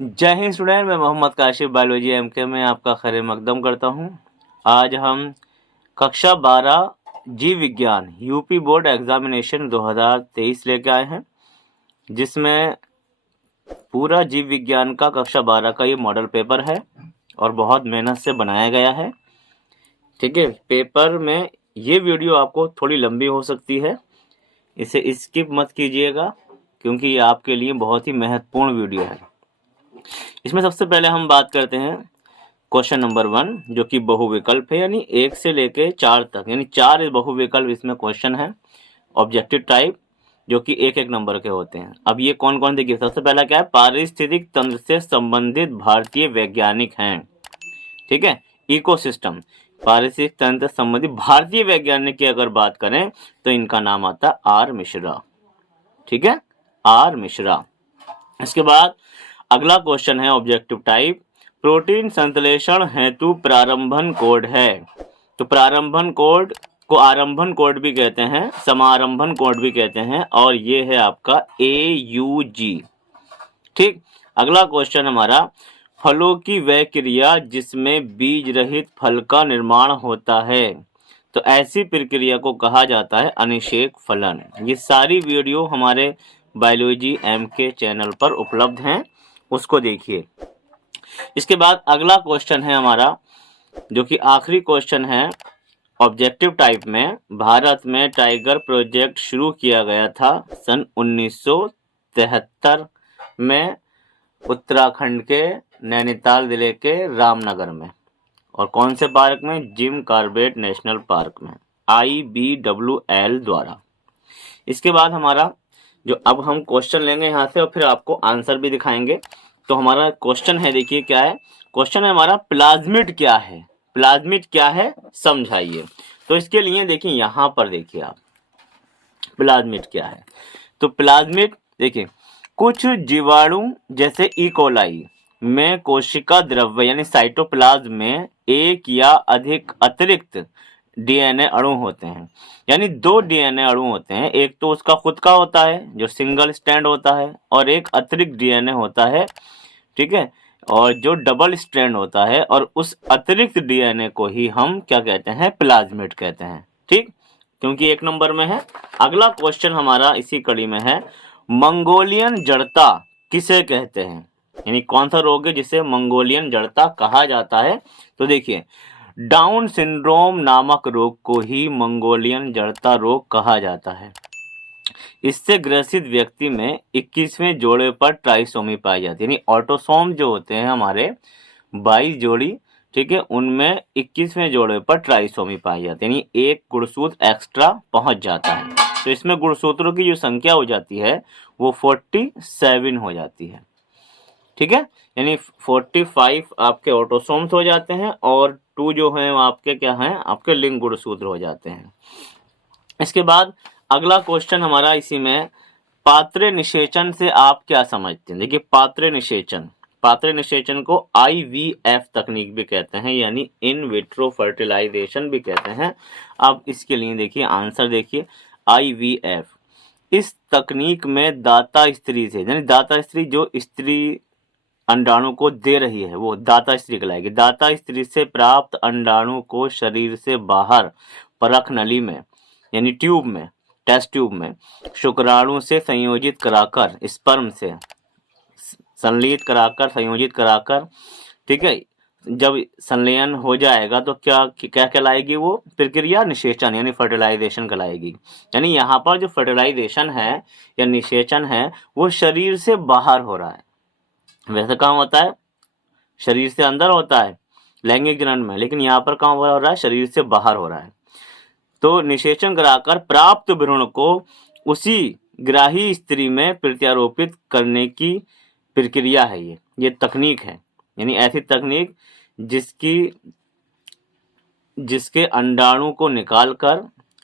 जय हिंद स्टूडेंट, मैं Mohammad Kashif biology MK में आपका खैर मकदम करता हूं। आज हम कक्षा 12 जीव विज्ञान यूपी बोर्ड एग्जामिनेशन 2023 लेके आए हैं, जिसमें पूरा जीव विज्ञान का कक्षा 12 का ये मॉडल पेपर है और बहुत मेहनत से बनाया गया है। ठीक है, पेपर में ये वीडियो आपको थोड़ी लंबी हो सकती है, इसे स्किप मत कीजिएगा क्योंकि ये आपके लिए बहुत ही महत्वपूर्ण वीडियो है। इसमें सबसे पहले हम बात करते हैं क्वेश्चन नंबर 1, जो कि बहुविकल्प है, यानी 1 से लेके 4 तक, यानी 4 बहुविकल्प इसमें क्वेश्चन है ऑब्जेक्टिव टाइप, जो कि एक एक नंबर के होते हैं। अब ये कौन कौन देखिए, सबसे पहला क्या है, पारिस्थितिक तंत्र से संबंधित भारतीय वैज्ञानिक हैं। ठीक है, इकोसिस्टम, पारिस्थितिक तंत्र से संबंधित भारतीय वैज्ञानिक की अगर बात करें तो इनका नाम आता है आर मिश्रा। ठीक है, आर मिश्रा। इसके बाद अगला क्वेश्चन है ऑब्जेक्टिव टाइप, प्रोटीन संश्लेषण हेतु प्रारंभन कोड है। तो प्रारंभन कोड को आरंभन कोड भी कहते हैं, समारंभन कोड भी कहते हैं, और ये है आपका AUG। ठीक, अगला क्वेश्चन हमारा, फलों की वह क्रिया जिसमें बीज रहित फल का निर्माण होता है, तो ऐसी प्रक्रिया को कहा जाता है अनिषेक फलन। ये सारी वीडियो हमारे बायोलॉजी एमके चैनल पर उपलब्ध हैं, उसको देखिए। इसके बाद अगला क्वेश्चन है हमारा, जो कि आखिरी क्वेश्चन है ऑब्जेक्टिव टाइप में, भारत में टाइगर प्रोजेक्ट शुरू किया गया था सन 1973 में उत्तराखंड के नैनीताल जिले के रामनगर में, और कौन से पार्क में, जिम कॉर्बेट नेशनल पार्क में, IBWL द्वारा। इसके बाद हमारा जो अब हम क्वेश्चन लेंगे यहाँ से और फिर आपको आंसर भी दिखाएंगे। तो हमारा क्वेश्चन है, देखिए क्या है क्वेश्चन है हमारा, प्लाज्मिड क्या है, प्लाज्मिड क्या है समझाइए। तो इसके लिए देखिए यहाँ पर देखिए आप, प्लाज्मिड क्या है। तो प्लाज्मिड देखिए, कुछ जीवाणु जैसे इकोलाई में कोशिका द्रव्य यानी साइटोप्लाज्म में एक या अधिक अतिरिक्त DNA अणु होते हैं, यानी 2 DNA अणु होते हैं। एक तो उसका खुद का होता है जो सिंगल स्ट्रैंड होता है, और एक अतिरिक्त DNA होता है, ठीक है, और जो डबल स्ट्रैंड होता है, और उस अतिरिक्त DNA को ही हम क्या कहते हैं, प्लाज्मिड कहते हैं। ठीक, क्योंकि 1 नंबर में है। अगला क्वेश्चन हमारा इसी कड़ी में है, मंगोलियन जड़ता किसे कहते हैं, यानी कौन सा रोग है जिसे मंगोलियन जड़ता कहा जाता है। तो देखिए, डाउन सिंड्रोम नामक रोग को ही मंगोलियन जड़ता रोग कहा जाता है। इससे ग्रसित व्यक्ति में 21वें जोड़े पर ट्राइसोमी पाई जाती है, यानी ऑटोसोम जो होते हैं हमारे 22 जोड़ी, ठीक है, उनमें 21वें जोड़े पर ट्राइसोमी पाई जाती है, यानी एक गुणसूत्र एक्स्ट्रा पहुंच जाता है। तो इसमें गुणसूत्रों की जो संख्या हो जाती है वो 47 हो जाती है। ठीक है, यानी 45 आपके ऑटोसोम्स हो जाते हैं और 2 जो हैं आपके क्या हैं, आपके लिंग गुणसूत्र हो जाते हैं। इसके बाद अगला क्वेश्चन हमारा इसी में, पात्र निषेचन से आप क्या समझते हैं। देखिए, पात्र निषेचन को IVF तकनीक भी कहते हैं, यानी इन विट्रो फर्टिलाइजेशन भी कहते हैं। अब इसके लिए देखिए आंसर, देखिए IVF, इस तकनीक में दाता स्त्री से, यानी दाता स्त्री जो स्त्री अंडाणु को दे रही है वो दाता स्त्री कहलाएगी। दाता स्त्री से प्राप्त अंडाणु को शरीर से बाहर परख नली में, यानी ट्यूब में, टेस्ट ट्यूब में शुक्राणु से संयोजित कराकर, स्पर्म से संलीत कराकर, संयोजित कराकर, ठीक है, जब संलयन हो जाएगा तो क्या क्या कहलाएगी वो प्रक्रिया, निषेचन यानी फर्टिलाइजेशन कहलाएगी। यानी यहाँ पर जो फर्टिलाइजेशन है या निषेचन है वो शरीर से बाहर हो रहा है। वैसे कहाँ होता है, शरीर से अंदर होता है लैंगिक जनन में, लेकिन यहाँ पर कहाँ हो रहा है, शरीर से बाहर हो रहा है। तो निषेचन कराकर प्राप्त भ्रूण को उसी ग्राही स्त्री में प्रत्यारोपित करने की प्रक्रिया है ये तकनीक है, यानी ऐसी तकनीक जिसके अंडाणु को निकालकर,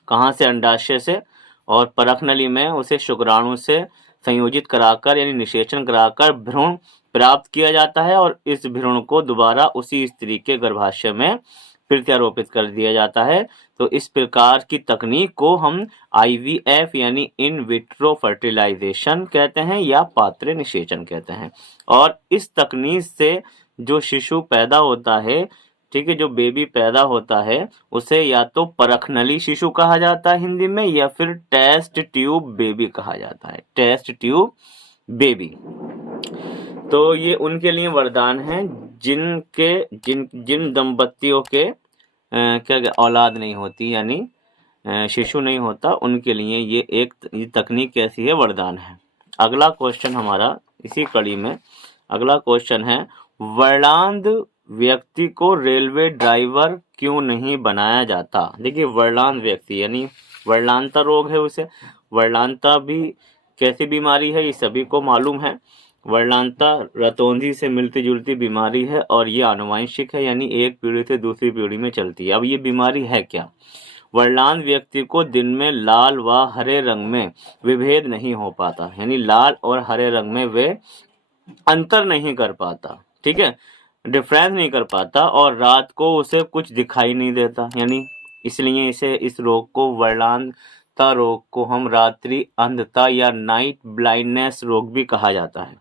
कहाँ से, अंडाशय से, और परख नली में उसे शुक्राणु से संयोजित कराकर यानी निषेचन कराकर भ्रूण प्राप्त किया जाता है, और इस भ्रूण को दोबारा उसी स्त्री के गर्भाशय में प्रत्यारोपित कर दिया जाता है। तो इस प्रकार की तकनीक को हम IVF यानी इन विट्रो फर्टिलाइजेशन कहते हैं या पात्र निषेचन कहते हैं। और इस तकनीक से जो शिशु पैदा होता है, ठीक है, जो बेबी पैदा होता है, उसे या तो परखनली शिशु कहा जाता है हिंदी में, या फिर टेस्ट ट्यूब बेबी कहा जाता है, टेस्ट ट्यूब बेबी। तो ये उनके लिए वरदान है जिन दंपतियों के क्या औलाद नहीं होती, यानी शिशु नहीं होता, उनके लिए ये तकनीक कैसी है, वरदान है। अगला क्वेश्चन हमारा इसी कड़ी में अगला क्वेश्चन है, वर्णांध व्यक्ति को रेलवे ड्राइवर क्यों नहीं बनाया जाता। देखिए, वर्णांध व्यक्ति यानी वर्णांता रोग है उसे। वर्णांता भी कैसी बीमारी है ये सभी को मालूम है। वर्णांता रतौंधी से मिलती जुलती बीमारी है और ये आनुवंशिक है, यानी एक पीढ़ी से दूसरी पीढ़ी में चलती है। अब ये बीमारी है क्या? वर्णांध व्यक्ति को दिन में लाल व हरे रंग में विभेद नहीं हो पाता, यानी लाल और हरे रंग में वे अंतर नहीं कर पाता, ठीक है, डिफरेंस नहीं कर पाता, और रात को उसे कुछ दिखाई नहीं देता, यानी इसलिए इस रोग को वर्णांधता रोग को हम रात्रि अंधता या नाइट ब्लाइंडनेस रोग भी कहा जाता है।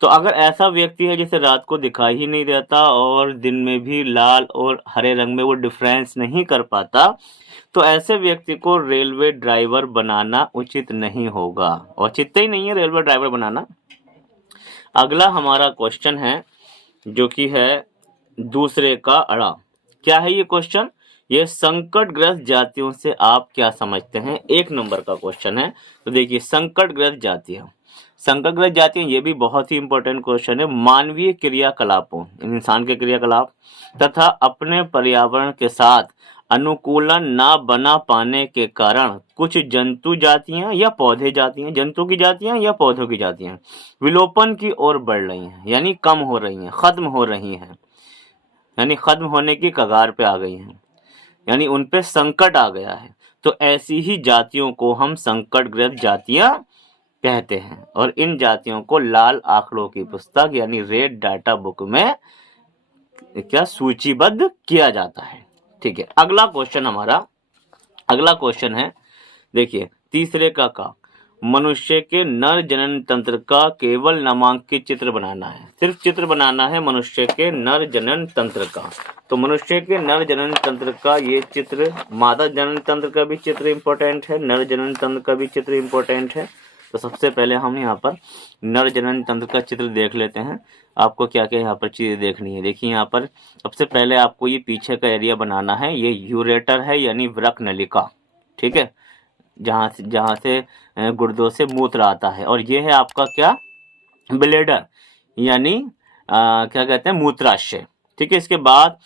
तो अगर ऐसा व्यक्ति है जिसे रात को दिखाई ही नहीं देता और दिन में भी लाल और हरे रंग में वो डिफरेंस नहीं कर पाता, तो ऐसे व्यक्ति को रेलवे ड्राइवर बनाना उचित नहीं होगा, औचित्य ही नहीं है रेलवे ड्राइवर बनाना। अगला हमारा क्वेश्चन है जो कि है दूसरे का अड़ा। क्या है ये क्वेश्चन? ये संकटग्रस्त जातियों से आप क्या समझते हैं, 1 नंबर का क्वेश्चन है। तो देखिए, संकटग्रस्त जातियां ये भी बहुत ही इंपॉर्टेंट क्वेश्चन है। मानवीय क्रियाकलापों, इंसान के क्रियाकलाप तथा अपने पर्यावरण के साथ अनुकूलन ना बना पाने के कारण कुछ जंतु जातियां या पौधे जातियां, जंतु की जातियां या पौधों की जातियां विलोपन की ओर बढ़ रही हैं, यानी कम हो रही हैं, खत्म हो रही हैं, यानी खत्म होने की कगार पे आ गई हैं, यानी उन पे संकट आ गया है। तो ऐसी ही जातियों को हम संकटग्रस्त जातियां कहते हैं, और इन जातियों को लाल आंकड़ों की पुस्तक यानी रेड डाटा बुक में क्या सूचीबद्ध किया जाता है, ठीक है। अगला क्वेश्चन है, देखिए, तीसरे का मनुष्य के नर जनन तंत्र का केवल नामांकित चित्र बनाना है, सिर्फ चित्र बनाना है मनुष्य के नर जनन तंत्र का। तो मनुष्य के नर जनन तंत्र का ये चित्र, मादा जनन तंत्र का भी चित्र इंपॉर्टेंट है, नर जनन तंत्र का भी चित्र इंपॉर्टेंट है। तो सबसे पहले हम यहाँ पर नर जनन तंत्र का चित्र देख लेते हैं। आपको क्या क्या यहाँ पर चीज़ें देखनी है। देखिए, यहाँ पर सबसे पहले आपको ये पीछे का एरिया बनाना है, ये यूरेटर है यानी वृक्क नलिका, ठीक है, जहाँ से गुर्दों से मूत्र आता है, और ये है आपका क्या, ब्लेडर यानी क्या कहते हैं, मूत्राशय, ठीक है। इसके बाद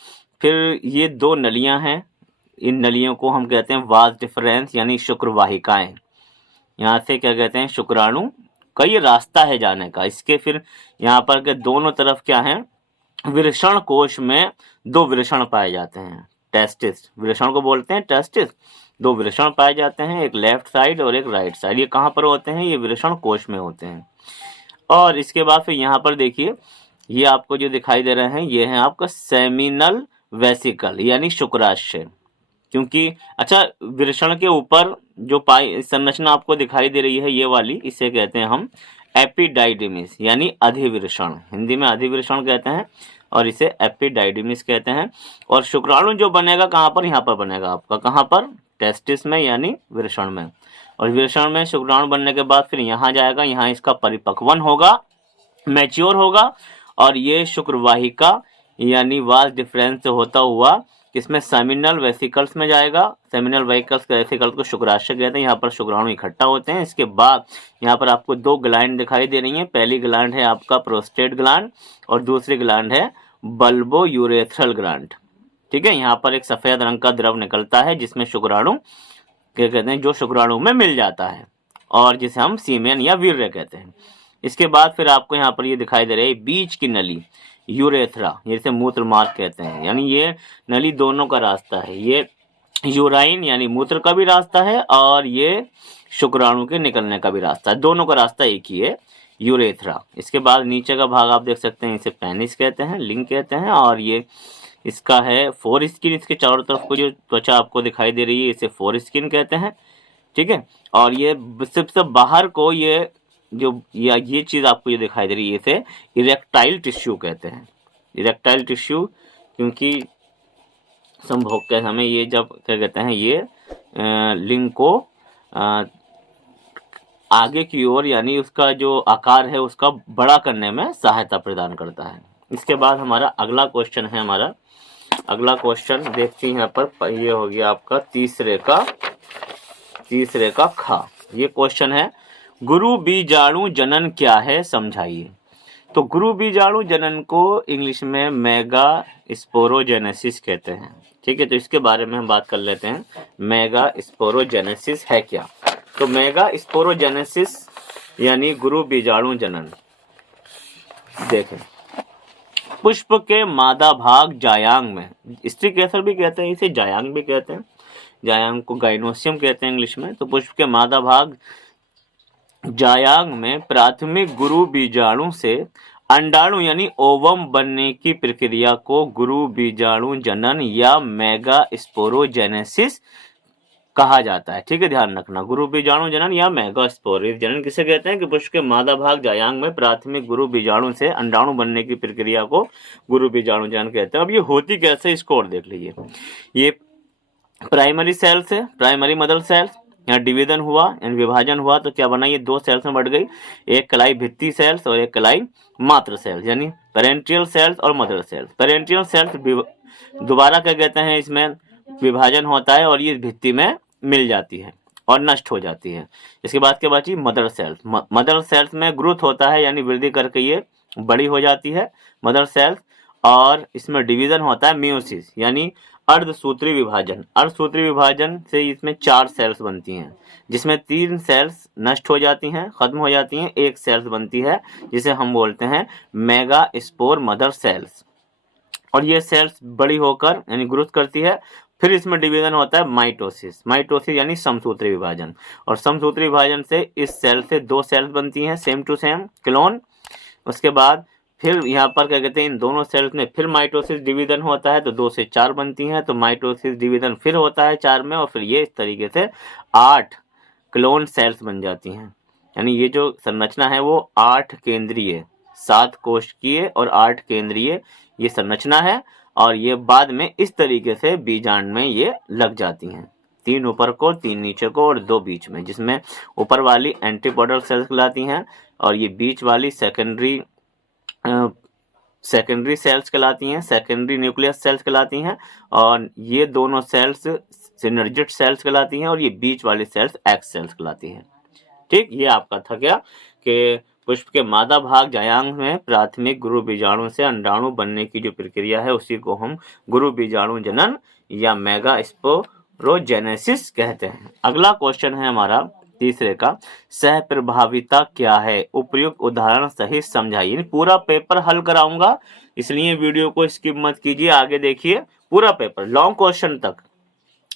फिर ये 2 नलियाँ हैं, इन नलियों को हम कहते हैं वास डिफरेंस यानी शुक्रवाहिकाएं। यहाँ से क्या कहते हैं, शुक्राणु का ये रास्ता है जाने का। इसके फिर यहाँ पर के दोनों तरफ क्या है, वृषण कोश में 2 वृषण पाए जाते हैं, टेस्टिस, वृषण को बोलते हैं टेस्टिस। 2 वृषण पाए जाते हैं, एक लेफ्ट साइड और एक राइट साइड। ये कहाँ पर होते हैं, ये वृषण कोश में होते हैं। और इसके बाद फिर यहाँ पर देखिए, ये आपको जो दिखाई दे रहे हैं ये है आपका सेमिनल वेसिकल यानी शुक्राशय। क्योंकि अच्छा, वृषण के ऊपर जो संरचना आपको दिखाई दे रही है ये वाली, इसे कहते हैं हम एपिडाइडिमिस यानी अधिवृषण, हिंदी में अधिवृषण कहते हैं, और इसे एपिडाइडिमिस कहते हैं। और शुक्राणु जो बनेगा कहाँ पर, यहाँ पर बनेगा आपका, कहाँ पर, टेस्टिस में यानी वृषण में। और वृषण में शुक्राणु बनने के बाद फिर यहाँ जाएगा, यहाँ इसका परिपक्वन होगा, मैच्योर होगा, और ये शुक्रवाहिका यानी वास डिफरेंस से होता हुआ इसमें सेमिनल वेसिकल्स में जाएगा। सेमिनल वेसिकल्स को शुक्राशय कहते हैं। यहाँ पर शुक्राणु इकट्ठा होते हैं। इसके बाद यहाँ पर आपको 2 ग्लैंड दिखाई दे रही हैं। पहली ग्लैंड है आपका प्रोस्टेट ग्लैंड और दूसरी ग्लैंड है बल्बो यूरेथ्रल ग्लैंड, ठीक है। यहाँ पर एक सफेद रंग का द्रव निकलता है जिसमें शुक्राणु क्या कहते हैं, जो शुक्राणु में मिल जाता है, और जिसे हम सीमेन या वीर्य कहते हैं। इसके बाद फिर आपको यहाँ पर ये दिखाई दे रही है बीच की नली, यूरेथ्रा, जिसे मूत्र मार्ग कहते हैं, यानी ये नली दोनों का रास्ता है। ये यूराइन यानी मूत्र का भी रास्ता है और ये शुक्राणु के निकलने का भी रास्ता है, दोनों का रास्ता एक ही है, यूरेथ्रा। इसके बाद नीचे का भाग आप देख सकते हैं, इसे पेनिस कहते हैं, लिंग कहते हैं, और ये इसका है फोर स्किन, इसके चारों तरफ को जो त्वचा आपको दिखाई दे रही है इसे फोर स्किन कहते हैं, ठीक है। और ये सबसे बाहर को ये जो ये चीज आपको ये दिखाई दे रही है इसे इरेक्टाइल टिश्यू कहते हैं। इरेक्टाइल टिश्यू क्योंकि संभोग के समय ये जब क्या कहते हैं ये लिंग को आगे की ओर यानी उसका जो आकार है उसका बड़ा करने में सहायता प्रदान करता है। इसके बाद हमारा अगला क्वेश्चन है, हमारा अगला क्वेश्चन देखते हैं यहाँ पर, ये हो गया आपका तीसरे का खा। ये क्वेश्चन है गुरु बीजाणु जनन क्या है समझाइए। तो गुरु बीजाणु जनन को इंग्लिश में मेगा स्पोरोजेनेसिस कहते हैं, ठीक है। तो इसके बारे में हम बात कर लेते हैं, मेगा स्पोरोजेनेसिस है क्या। तो मेगा स्पोरोजेनेसिस यानी गुरु बीजाणु जनन, देखें पुष्प के मादा भाग जायांग में, स्त्री केसर भी कहते हैं इसे, जायांग भी कहते हैं, जायांग को गाइनोसियम कहते हैं इंग्लिश में। तो पुष्प के मादा भाग जायांग में प्राथमिक गुरु बीजाणु से अंडाणु यानी ओवम बनने की प्रक्रिया को गुरु बीजाणु जनन या मेगा स्पोरोजेनेसिस कहा जाता है, ठीक है। ध्यान रखना, गुरु बीजाणु जनन या मेगा स्पोरोजेनेसिस जनन किसे कहते हैं कि पुष्प के मादा भाग जायांग में प्राथमिक गुरु बीजाणु से अंडाणु बनने की प्रक्रिया को गुरु बीजाणु जनन कहते हैं। अब ये होती कैसे इसको और देख लीजिए। ये प्राइमरी सेल्स है, प्राइमरी मदर सेल्स, यहाँ डिवीजन हुआ यानी विभाजन हुआ तो क्या बना, ये दो सेल्स में बढ़ गई, एक कलाई भित्ति सेल्स और एक कलाई मात्र सेल्स यानी पेरेंटियल सेल्स और मदर सेल्स। पेरेंटियल सेल्स दोबारा क्या कहते हैं इसमें विभाजन होता है और ये भित्ति में मिल जाती है और नष्ट हो जाती है। इसके बाद क्या बची मदर सेल्स। मदर सेल्स में ग्रोथ होता है यानी वृद्धि करके ये बड़ी हो जाती है मदर सेल्स, और इसमें डिवीजन होता है मियोसिस यानी अर्धसूत्री विभाजन। अर्धसूत्री विभाजन से इसमें 4 सेल्स बनती हैं जिसमें 3 सेल्स नष्ट हो जाती हैं, खत्म हो जाती हैं, एक सेल्स बनती है जिसे हम बोलते हैं मेगा स्पोर मदर सेल्स। और ये सेल्स बड़ी होकर यानी ग्रोथ करती है। फिर इसमें डिवीजन होता है माइटोसिस। माइटोसिस यानी समसूत्री विभाजन, और समसूत्री विभाजन से इस सेल से 2 सेल्स बनती हैं सेम टू सेम क्लोन। उसके बाद फिर यहाँ पर क्या कहते हैं इन दोनों सेल्स में फिर माइटोसिस डिवीजन होता है तो 2 से 4 बनती हैं, तो माइटोसिस डिवीजन फिर होता है 4 में, और फिर ये इस तरीके से 8 क्लोन सेल्स बन जाती हैं। यानी ये जो संरचना है वो 8 केंद्रीय, 7 कोशिकीय और 8 केंद्रीय ये संरचना है, और ये बाद में इस तरीके से बीजांड में ये लग जाती हैं, 3 ऊपर को, 3 नीचे को और 2 बीच में, जिसमें ऊपर वाली एंटीपोडल सेल्स कहलाती हैं और ये बीच वाली सेकेंडरी सेल्स कहलाती हैं, सेकेंडरी न्यूक्लियस सेल्स कहलाती हैं, और ये दोनों सेल्स सिनर्जिट सेल्स कहलाती हैं और ये बीच वाली सेल्स एक्स सेल्स कहलाती हैं, ठीक। ये आपका था क्या कि पुष्प के मादा भाग जायांग में प्राथमिक गुरु बीजाणु से अंडाणु बनने की जो प्रक्रिया है उसी को हम गुरु बीजाणु जनन या मेगा स्पोरोजेनेसिस कहते हैं। अगला क्वेश्चन है हमारा तीसरे का, सह प्रभाविता क्या है, उपयुक्त उदाहरण सहित समझाइए। पूरा पेपर हल कराऊंगा इसलिए वीडियो को स्किप मत कीजिए, आगे देखिए पूरा पेपर लॉन्ग क्वेश्चन तक।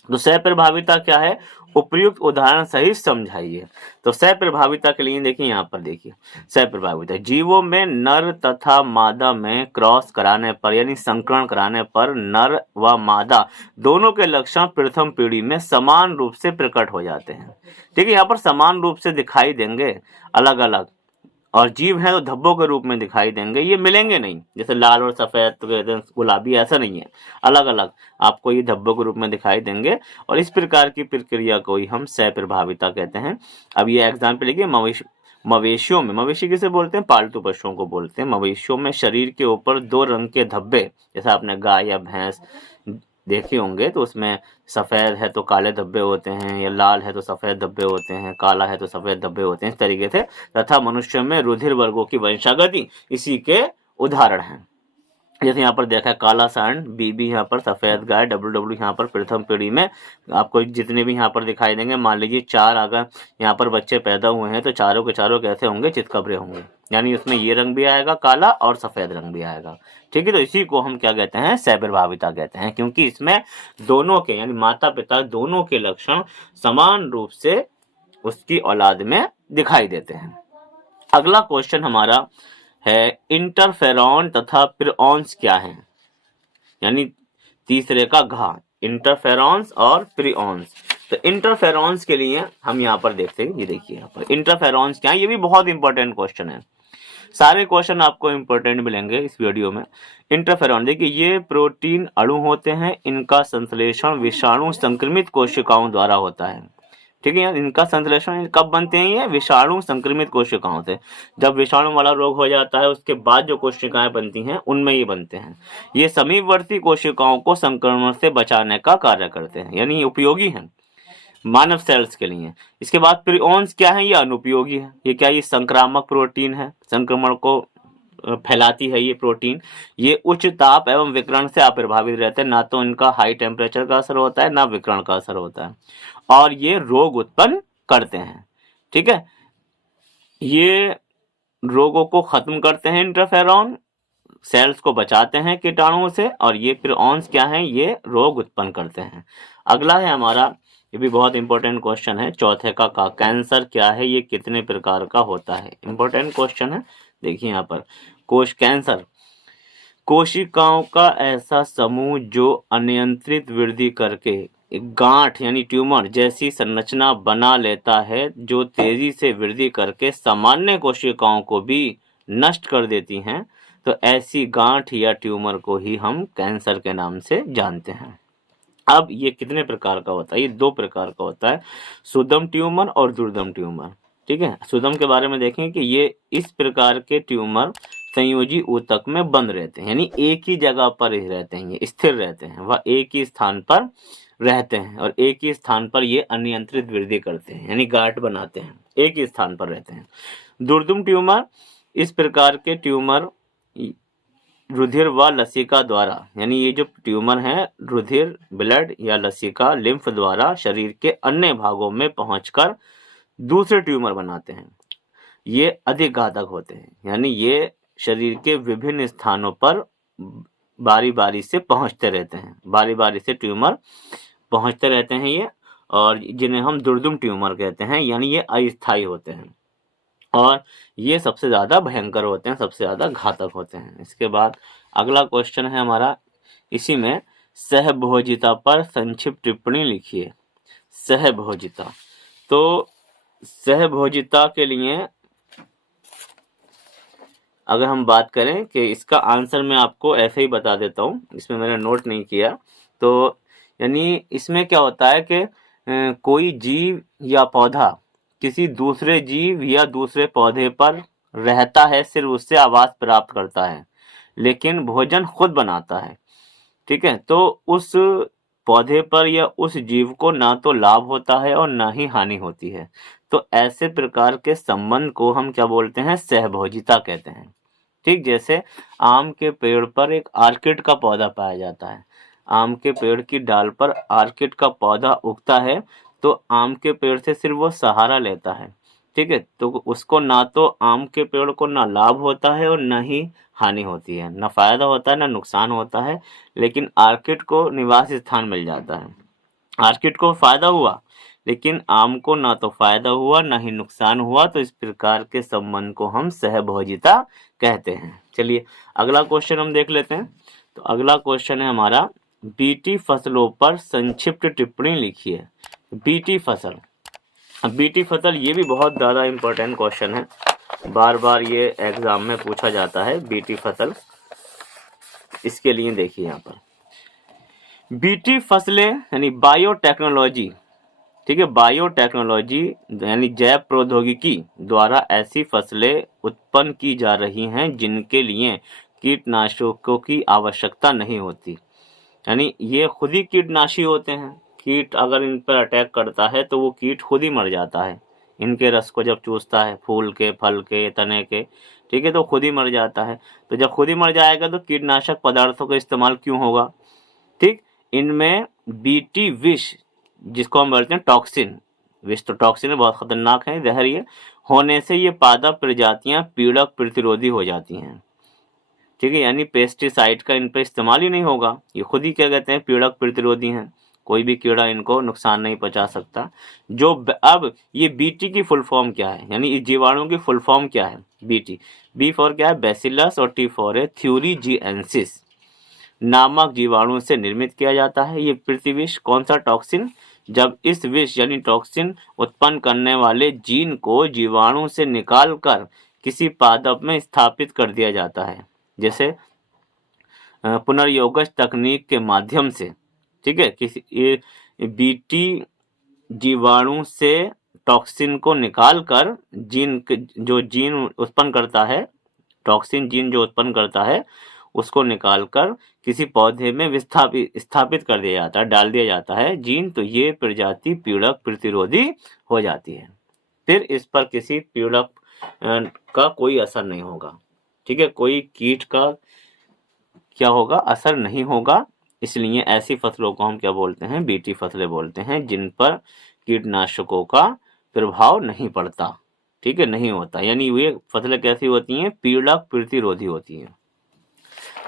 तो सह प्रभाविता क्या है, उपयुक्त उदाहरण सहित समझाइए। तो सह प्रभाविता के लिए देखिए यहाँ पर देखिए, सह प्रभाविता जीवों में नर तथा मादा में क्रॉस कराने पर यानी संकरण कराने पर नर व मादा दोनों के लक्षण प्रथम पीढ़ी में समान रूप से प्रकट हो जाते हैं, ठीक है। यहाँ पर समान रूप से दिखाई देंगे अलग अलग, और जीव है तो धब्बों के रूप में दिखाई देंगे, ये मिलेंगे नहीं जैसे लाल और सफेद गुलाबी, ऐसा नहीं है, अलग अलग आपको ये धब्बों के रूप में दिखाई देंगे, और इस प्रकार की प्रक्रिया को ही हम सह प्रभाविता कहते हैं। अब ये एग्जाम्पल लिखिए, मवेशियों में, मवेशी किसे बोलते हैं, पालतू पशुओं को बोलते हैं। मवेशियों में शरीर के ऊपर 2 रंग के धब्बे, जैसे आपने गाय या भैंस देखे होंगे तो उसमें सफेद है तो काले धब्बे होते हैं, या लाल है तो सफेद धब्बे होते हैं, काला है तो सफेद धब्बे होते हैं, इस तरीके से। तथा मनुष्य में रुधिर वर्गों की वंशागति इसी के उदाहरण हैं। जैसे यहाँ पर देखा काला सांड, बीबी यहाँ पर सफेद गाय, डब्ल्यू यहाँ पर प्रथम पीढ़ी में आपको जितने भी यहाँ पर दिखाई देंगे, मान लीजिए 4 अगर यहाँ पर बच्चे पैदा हुए हैं तो चारों के चारों कैसे होंगे, चितकबरे होंगे, यानी उसमें ये रंग भी आएगा काला और सफेद रंग भी आएगा, ठीक है। तो इसी को हम क्या कहते हैं, सह प्रभाविता कहते हैं, क्योंकि इसमें दोनों के यानी माता पिता दोनों के लक्षण समान रूप से उसकी औलाद में दिखाई देते हैं। अगला क्वेश्चन हमारा है इंटरफेरॉन तथा पिरऑन्स क्या है, यानी तीसरे का घा, इंटरफेरॉन्स और प्रिऑन्स। तो इंटरफेरॉन्स के लिए हम यहाँ पर देखते हैं, ये देखिए यहाँ पर इंटरफेरॉन्स क्या है, ये भी बहुत इंपॉर्टेंट क्वेश्चन है। सारे क्वेश्चन आपको इंपॉर्टेंट मिलेंगे इस वीडियो में। इंटरफेरॉन देखिए, ये प्रोटीन अणु होते हैं, इनका संश्लेषण विषाणु संक्रमित कोशिकाओं द्वारा होता है। ठीक है, इनका संश्लेषण कब बनते हैं, ये विषाणु संक्रमित कोशिकाओं से। जब विषाणु वाला रोग हो जाता है उसके बाद जो कोशिकाएं बनती हैं उनमें ये बनते हैं। ये समीपवर्ती कोशिकाओं को संक्रमण से बचाने का कार्य करते हैं, यानी उपयोगी हैं मानव सेल्स के लिए। इसके बाद प्रिऑन्स क्या है, ये अनुपयोगी है। ये क्या, ये संक्रामक प्रोटीन है, संक्रमण को फैलाती है ये प्रोटीन। ये उच्च ताप एवं विकिरण से अप्रभावित रहते हैं, ना तो इनका हाई टेम्परेचर का असर होता है ना विकिरण का असर होता है, और ये रोग उत्पन्न करते हैं। ठीक है, ये रोगों को खत्म करते हैं इंटरफेरॉन, सेल्स को बचाते हैं कीटाणुओं से, और ये प्रिऑन्स क्या है, ये रोग उत्पन्न करते हैं। अगला है हमारा, ये भी बहुत इंपॉर्टेंट क्वेश्चन है, चौथे का कैंसर क्या है, ये कितने प्रकार का होता है। इंपॉर्टेंट क्वेश्चन है, देखिए यहाँ पर कैंसर कोशिकाओं का ऐसा समूह जो अनियंत्रित वृद्धि करके एक गांठ यानी ट्यूमर जैसी संरचना बना लेता है, जो तेजी से वृद्धि करके सामान्य कोशिकाओं को भी नष्ट कर देती हैं। तो ऐसी गांठ या ट्यूमर को ही हम कैंसर के नाम से जानते हैं। अब ये कितने प्रकार का होता है, ये 2 प्रकार का होता है, सुदम ट्यूमर और दुर्दम ट्यूमर। ठीक है, सुदम के बारे में देखें कि ये इस प्रकार के ट्यूमर संयोजी ऊतक में बंद रहते हैं, यानी एक ही जगह पर ही रहते हैं, ये स्थिर रहते हैं, वह एक ही स्थान पर रहते हैं और एक ही स्थान पर ये अनियंत्रित वृद्धि करते हैं, यानी गांठ बनाते हैं, एक ही स्थान पर रहते हैं। दुर्दम ट्यूमर, इस प्रकार के ट्यूमर रुधिर व लसिका द्वारा, यानी ये जो ट्यूमर है रुधिर ब्लड या लसिका लिम्फ द्वारा शरीर के अन्य भागों में पहुंचकर दूसरे ट्यूमर बनाते हैं। ये अधिक घातक होते हैं, यानी ये शरीर के विभिन्न स्थानों पर बारी बारी से पहुंचते रहते हैं, बारी बारी से ट्यूमर पहुंचते रहते हैं ये, और जिन्हें हम दुर्दम ट्यूमर कहते हैं, यानी ये अस्थायी होते हैं और ये सबसे ज़्यादा भयंकर होते हैं, सबसे ज़्यादा घातक होते हैं। इसके बाद अगला क्वेश्चन है हमारा, इसी में सहभोजिता पर संक्षिप्त टिप्पणी लिखिए। सहभोजिता, तो सहभोजिता के लिए अगर हम बात करें कि इसका आंसर मैं आपको ऐसे ही बता देता हूँ, इसमें मैंने नोट नहीं किया। तो यानी इसमें क्या होता है कि कोई जीव या पौधा किसी दूसरे जीव या दूसरे पौधे पर रहता है, सिर्फ उससे आवास प्राप्त करता है, लेकिन भोजन खुद बनाता है। ठीक है, तो उस पौधे पर या उस जीव को ना तो लाभ होता है और ना ही हानि होती है। तो ऐसे प्रकार के संबंध को हम क्या बोलते हैं, सहभोजिता कहते हैं। ठीक, जैसे आम के पेड़ पर एक आर्किड का पौधा पाया जाता है, आम के पेड़ की डाल पर आर्किड का पौधा उगता है, तो आम के पेड़ से सिर्फ वो सहारा लेता है। ठीक है, तो उसको ना तो आम के पेड़ को ना लाभ होता है और ना ही हानि होती है, ना फायदा होता है ना नुकसान होता है, लेकिन आर्किड को निवास स्थान मिल जाता है। आर्किड को फायदा हुआ, लेकिन आम को ना तो फायदा हुआ ना ही नुकसान हुआ, तो इस प्रकार के संबंध को हम सहभोजिता कहते हैं। चलिए अगला क्वेश्चन हम देख लेते हैं। तो अगला क्वेश्चन है हमारा, बीटी फसलों पर संक्षिप्त टिप्पणी लिखिए। बीटी फसल, बीटी फसल ये भी बहुत ज़्यादा इम्पोर्टेंट क्वेश्चन है, बार बार ये एग्जाम में पूछा जाता है बीटी फसल। इसके लिए देखिए यहाँ पर बीटी फसलें यानी बायोटेक्नोलॉजी, ठीक है, बायोटेक्नोलॉजी यानी जैव प्रौद्योगिकी द्वारा ऐसी फसलें उत्पन्न की जा रही हैं जिनके लिए कीटनाशकों की आवश्यकता नहीं होती, यानी ये खुद ही कीटनाशी होते हैं। कीट अगर इन पर अटैक करता है तो वो कीट खुद ही मर जाता है, इनके रस को जब चूसता है, फूल के, फल के, तने के, ठीक है, तो खुद ही मर जाता है। तो जब खुद ही मर जाएगा तो कीटनाशक पदार्थों का इस्तेमाल क्यों होगा। ठीक, इनमें बीटी विष, जिसको हम बोलते हैं टॉक्सिन, विष तो टॉक्सिन है, बहुत खतरनाक है, जहरीले होने से ये पादप प्रजातियां पीड़क प्रतिरोधी हो जाती हैं। ठीक है, यानी पेस्टिसाइड का इन पर इस्तेमाल ही नहीं होगा, ये खुद ही क्या कहते हैं, पीड़क प्रतिरोधी हैं, कोई भी कीड़ा इनको नुकसान नहीं पहुंचा सकता। जो अब ये बीटी की फुल फॉर्म क्या है, यानी इस जीवाणु की फुल फॉर्म क्या है, बीटी, बी फॉर क्या है, बैसिलस, और टी फॉर है थ्यूरीजिएंसिस। नामक जीवाणु से निर्मित किया जाता है। ये प्रतिविष कौन सा टॉक्सिन? जब इस विष यानी टॉक्सिन उत्पन्न करने वाले जीन को जीवाणु से निकालकर किसी पादप में स्थापित कर दिया जाता है, जैसे पुनर्योगज तकनीक के माध्यम से, ठीक है, किसी ये बीटी जीवाणु से टॉक्सिन को निकालकर जो जीन उत्पन्न करता है, टॉक्सिन जीन जो उत्पन्न करता है उसको निकालकर किसी पौधे में स्थापित कर दिया जाता है, डाल दिया जाता है जीन, तो ये प्रजाति पीड़क प्रतिरोधी हो जाती है। फिर इस पर किसी पीड़क का कोई असर नहीं होगा, ठीक है, कोई कीट का क्या होगा, असर नहीं होगा। इसलिए ऐसी फसलों को हम क्या बोलते हैं, बीटी फसलें बोलते हैं, जिन पर कीटनाशकों का प्रभाव नहीं पड़ता, ठीक है, नहीं होता, यानी ये फसलें कैसी होती हैं, पीड़क प्रतिरोधी होती हैं।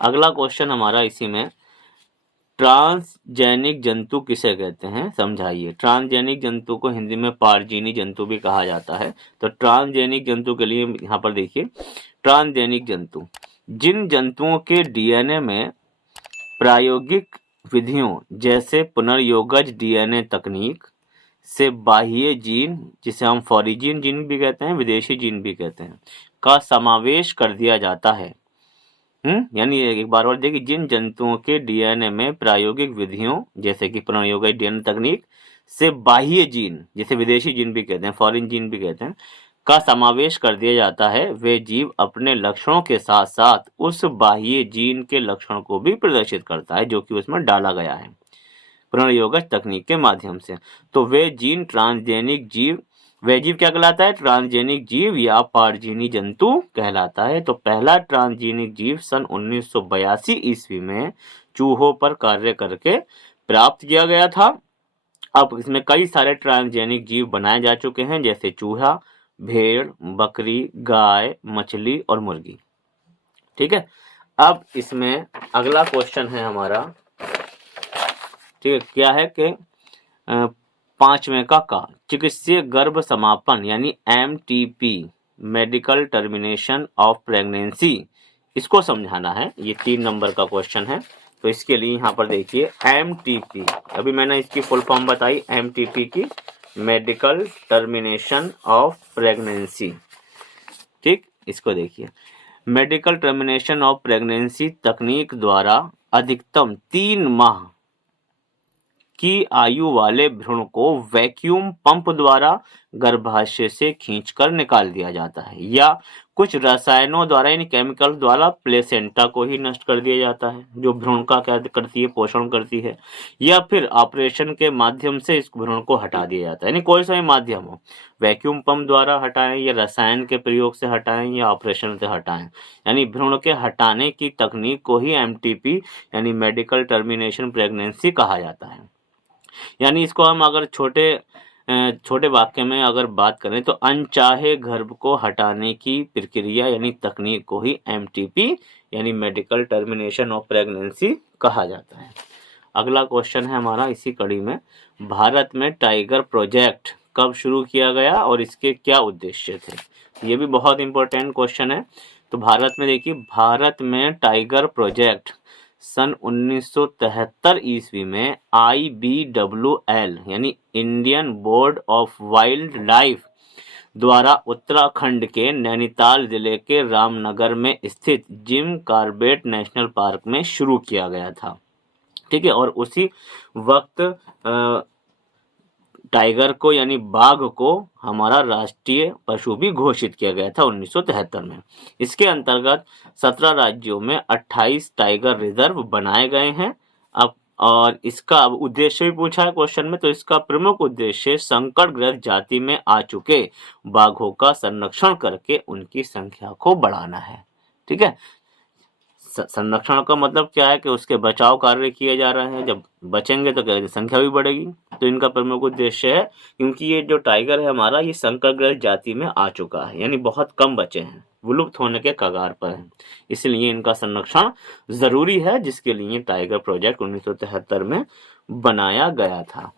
अगला क्वेश्चन हमारा इसी में, ट्रांसजेनिक जंतु किसे कहते हैं, समझाइए। ट्रांसजेनिक जंतु को हिंदी में पारजीनी जंतु भी कहा जाता है। तो ट्रांसजेनिक जंतु के लिए यहाँ पर देखिए, ट्रांसजेनिक जंतु जिन जंतुओं के डीएनए में प्रायोगिक विधियों जैसे पुनर्योगज डीएनए तकनीक से बाह्य जीन, जिसे हम फॉरिजीन जीन भी कहते हैं, विदेशी जीन भी कहते हैं, का समावेश कर दिया जाता है। यानी एक बार और देखिए, जिन जंतुओं के डीएनए में प्रायोगिक विधियों जैसे कि पुनर्योगज डीएनए तकनीक से बाह्य जीन, जिसे विदेशी जीन भी कहते हैं, फॉरेन जीन भी कहते हैं, का समावेश कर दिया जाता है, वे जीव अपने लक्षणों के साथ साथ उस बाह्य जीन के लक्षण को भी प्रदर्शित करता है जो कि उसमें डाला गया है पुनर्योगज तकनीक के माध्यम से। तो वे जीन ट्रांसजेनिक जीव, वह जीव क्या कहलाता है, ट्रांसजेनिक जीव या पारजीनी जंतु कहलाता है। तो पहला ट्रांसजेनिक जीव सन 1982 ईस्वी में चूहों पर कार्य करके प्राप्त किया गया था। अब इसमें कई सारे ट्रांसजेनिक जीव बनाए जा चुके हैं, जैसे चूहा, भेड़, बकरी, गाय, मछली और मुर्गी, ठीक है। अब इसमें अगला क्वेश्चन है हमारा, ठीक है, क्या है कि 5वें का चिकित्सीय गर्भ समापन यानी MTP, medical termination of pregnancy, इसको समझाना है। ये 3 नंबर का क्वेश्चन है। तो इसके लिए यहाँ पर देखिए MTP, अभी मैंने इसकी फुल फॉर्म बताई MTP की, मेडिकल टर्मिनेशन ऑफ प्रेगनेंसी, ठीक। इसको देखिए, मेडिकल टर्मिनेशन ऑफ प्रेगनेंसी तकनीक द्वारा अधिकतम 3 माह की आयु वाले भ्रूण को वैक्यूम पंप द्वारा गर्भाशय से खींचकर निकाल दिया जाता है, या कुछ रसायनों द्वारा यानी केमिकल द्वारा प्लेसेंटा को ही नष्ट कर दिया जाता है, जो भ्रूण का क्या करती है, पोषण करती है, या फिर ऑपरेशन के माध्यम से इस भ्रूण को हटा दिया जाता है। यानी कोई सा भी माध्यम हो, वैक्यूम पंप द्वारा हटाएं या रसायन के प्रयोग से हटाएं या ऑपरेशन से हटाएं, यानी भ्रूण के हटाने की तकनीक को ही MTP यानी मेडिकल टर्मिनेशन प्रेगनेंसी कहा जाता है। यानी इसको हम अगर छोटे वाक्य में अगर बात करें तो अनचाहे गर्भ को हटाने की प्रक्रिया यानी तकनीक को ही MTP यानी मेडिकल टर्मिनेशन ऑफ प्रेगनेंसी कहा जाता है। अगला क्वेश्चन है हमारा इसी कड़ी में, भारत में टाइगर प्रोजेक्ट कब शुरू किया गया और इसके क्या उद्देश्य थे? ये भी बहुत इंपॉर्टेंट क्वेश्चन है। तो भारत में देखिए, भारत में टाइगर प्रोजेक्ट सन 1973 ईस्वी में IBWL यानी Indian board of wild life द्वारा उत्तराखंड के नैनीताल जिले के रामनगर में स्थित जिम कॉर्बेट नेशनल पार्क में शुरू किया गया था, ठीक है। और उसी वक्त टाइगर को यानी बाघ को हमारा राष्ट्रीय पशु भी घोषित किया गया था 1973 में। इसके अंतर्गत 17 राज्यों में 28 टाइगर रिजर्व बनाए गए हैं। अब और इसका उद्देश्य भी पूछा है क्वेश्चन में, तो इसका प्रमुख उद्देश्य संकटग्रस्त जाति में आ चुके बाघों का संरक्षण करके उनकी संख्या को बढ़ाना है, ठीक है। संरक्षण का मतलब क्या है कि उसके बचाव कार्य किए जा रहे हैं, जब बचेंगे तो क्या संख्या भी बढ़ेगी। तो इनका प्रमुख उद्देश्य है, क्योंकि ये जो टाइगर है हमारा ये संकटग्रस्त जाति में आ चुका है, यानी बहुत कम बचे हैं, विलुप्त होने के कगार पर है, इसलिए इनका संरक्षण जरूरी है, जिसके लिए टाइगर प्रोजेक्ट 1973 में बनाया गया था।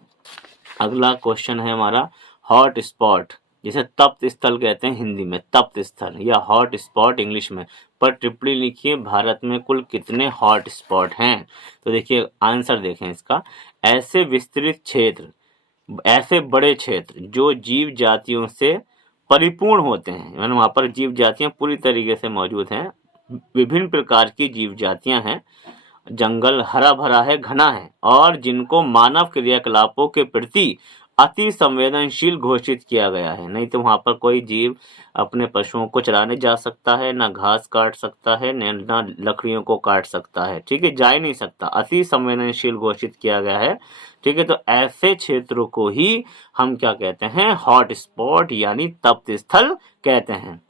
अगला क्वेश्चन है हमारा, हॉट स्पॉट जिसे तप्त स्थल कहते हैं हिंदी में, तप्त स्थल या हॉट स्पॉट इंग्लिश में। पर टिप्पणी लिखिए भारत में कुल कितने हॉट स्पॉट हैं। तो देखिए आंसर देखें इसका, ऐसे विस्तृत क्षेत्र, ऐसे बड़े क्षेत्र जो जीव जातियों से परिपूर्ण होते हैं, यानी वहाँ पर जीव जातियां पूरी तरीके से मौजूद हैं, विभिन्न प्रकार की जीव जातियां हैं, जंगल हरा भरा है, घना है, और जिनको मानव क्रियाकलापों के प्रति अति संवेदनशील घोषित किया गया है। नहीं तो वहां पर कोई जीव अपने पशुओं को चराने जा सकता है, ना घास काट सकता है, ना लकड़ियों को काट सकता है, ठीक है, जा ही नहीं सकता, अति संवेदनशील घोषित किया गया है, ठीक है। तो ऐसे क्षेत्रों को ही हम क्या कहते हैं, हॉट स्पॉट यानी तप्त स्थल कहते हैं,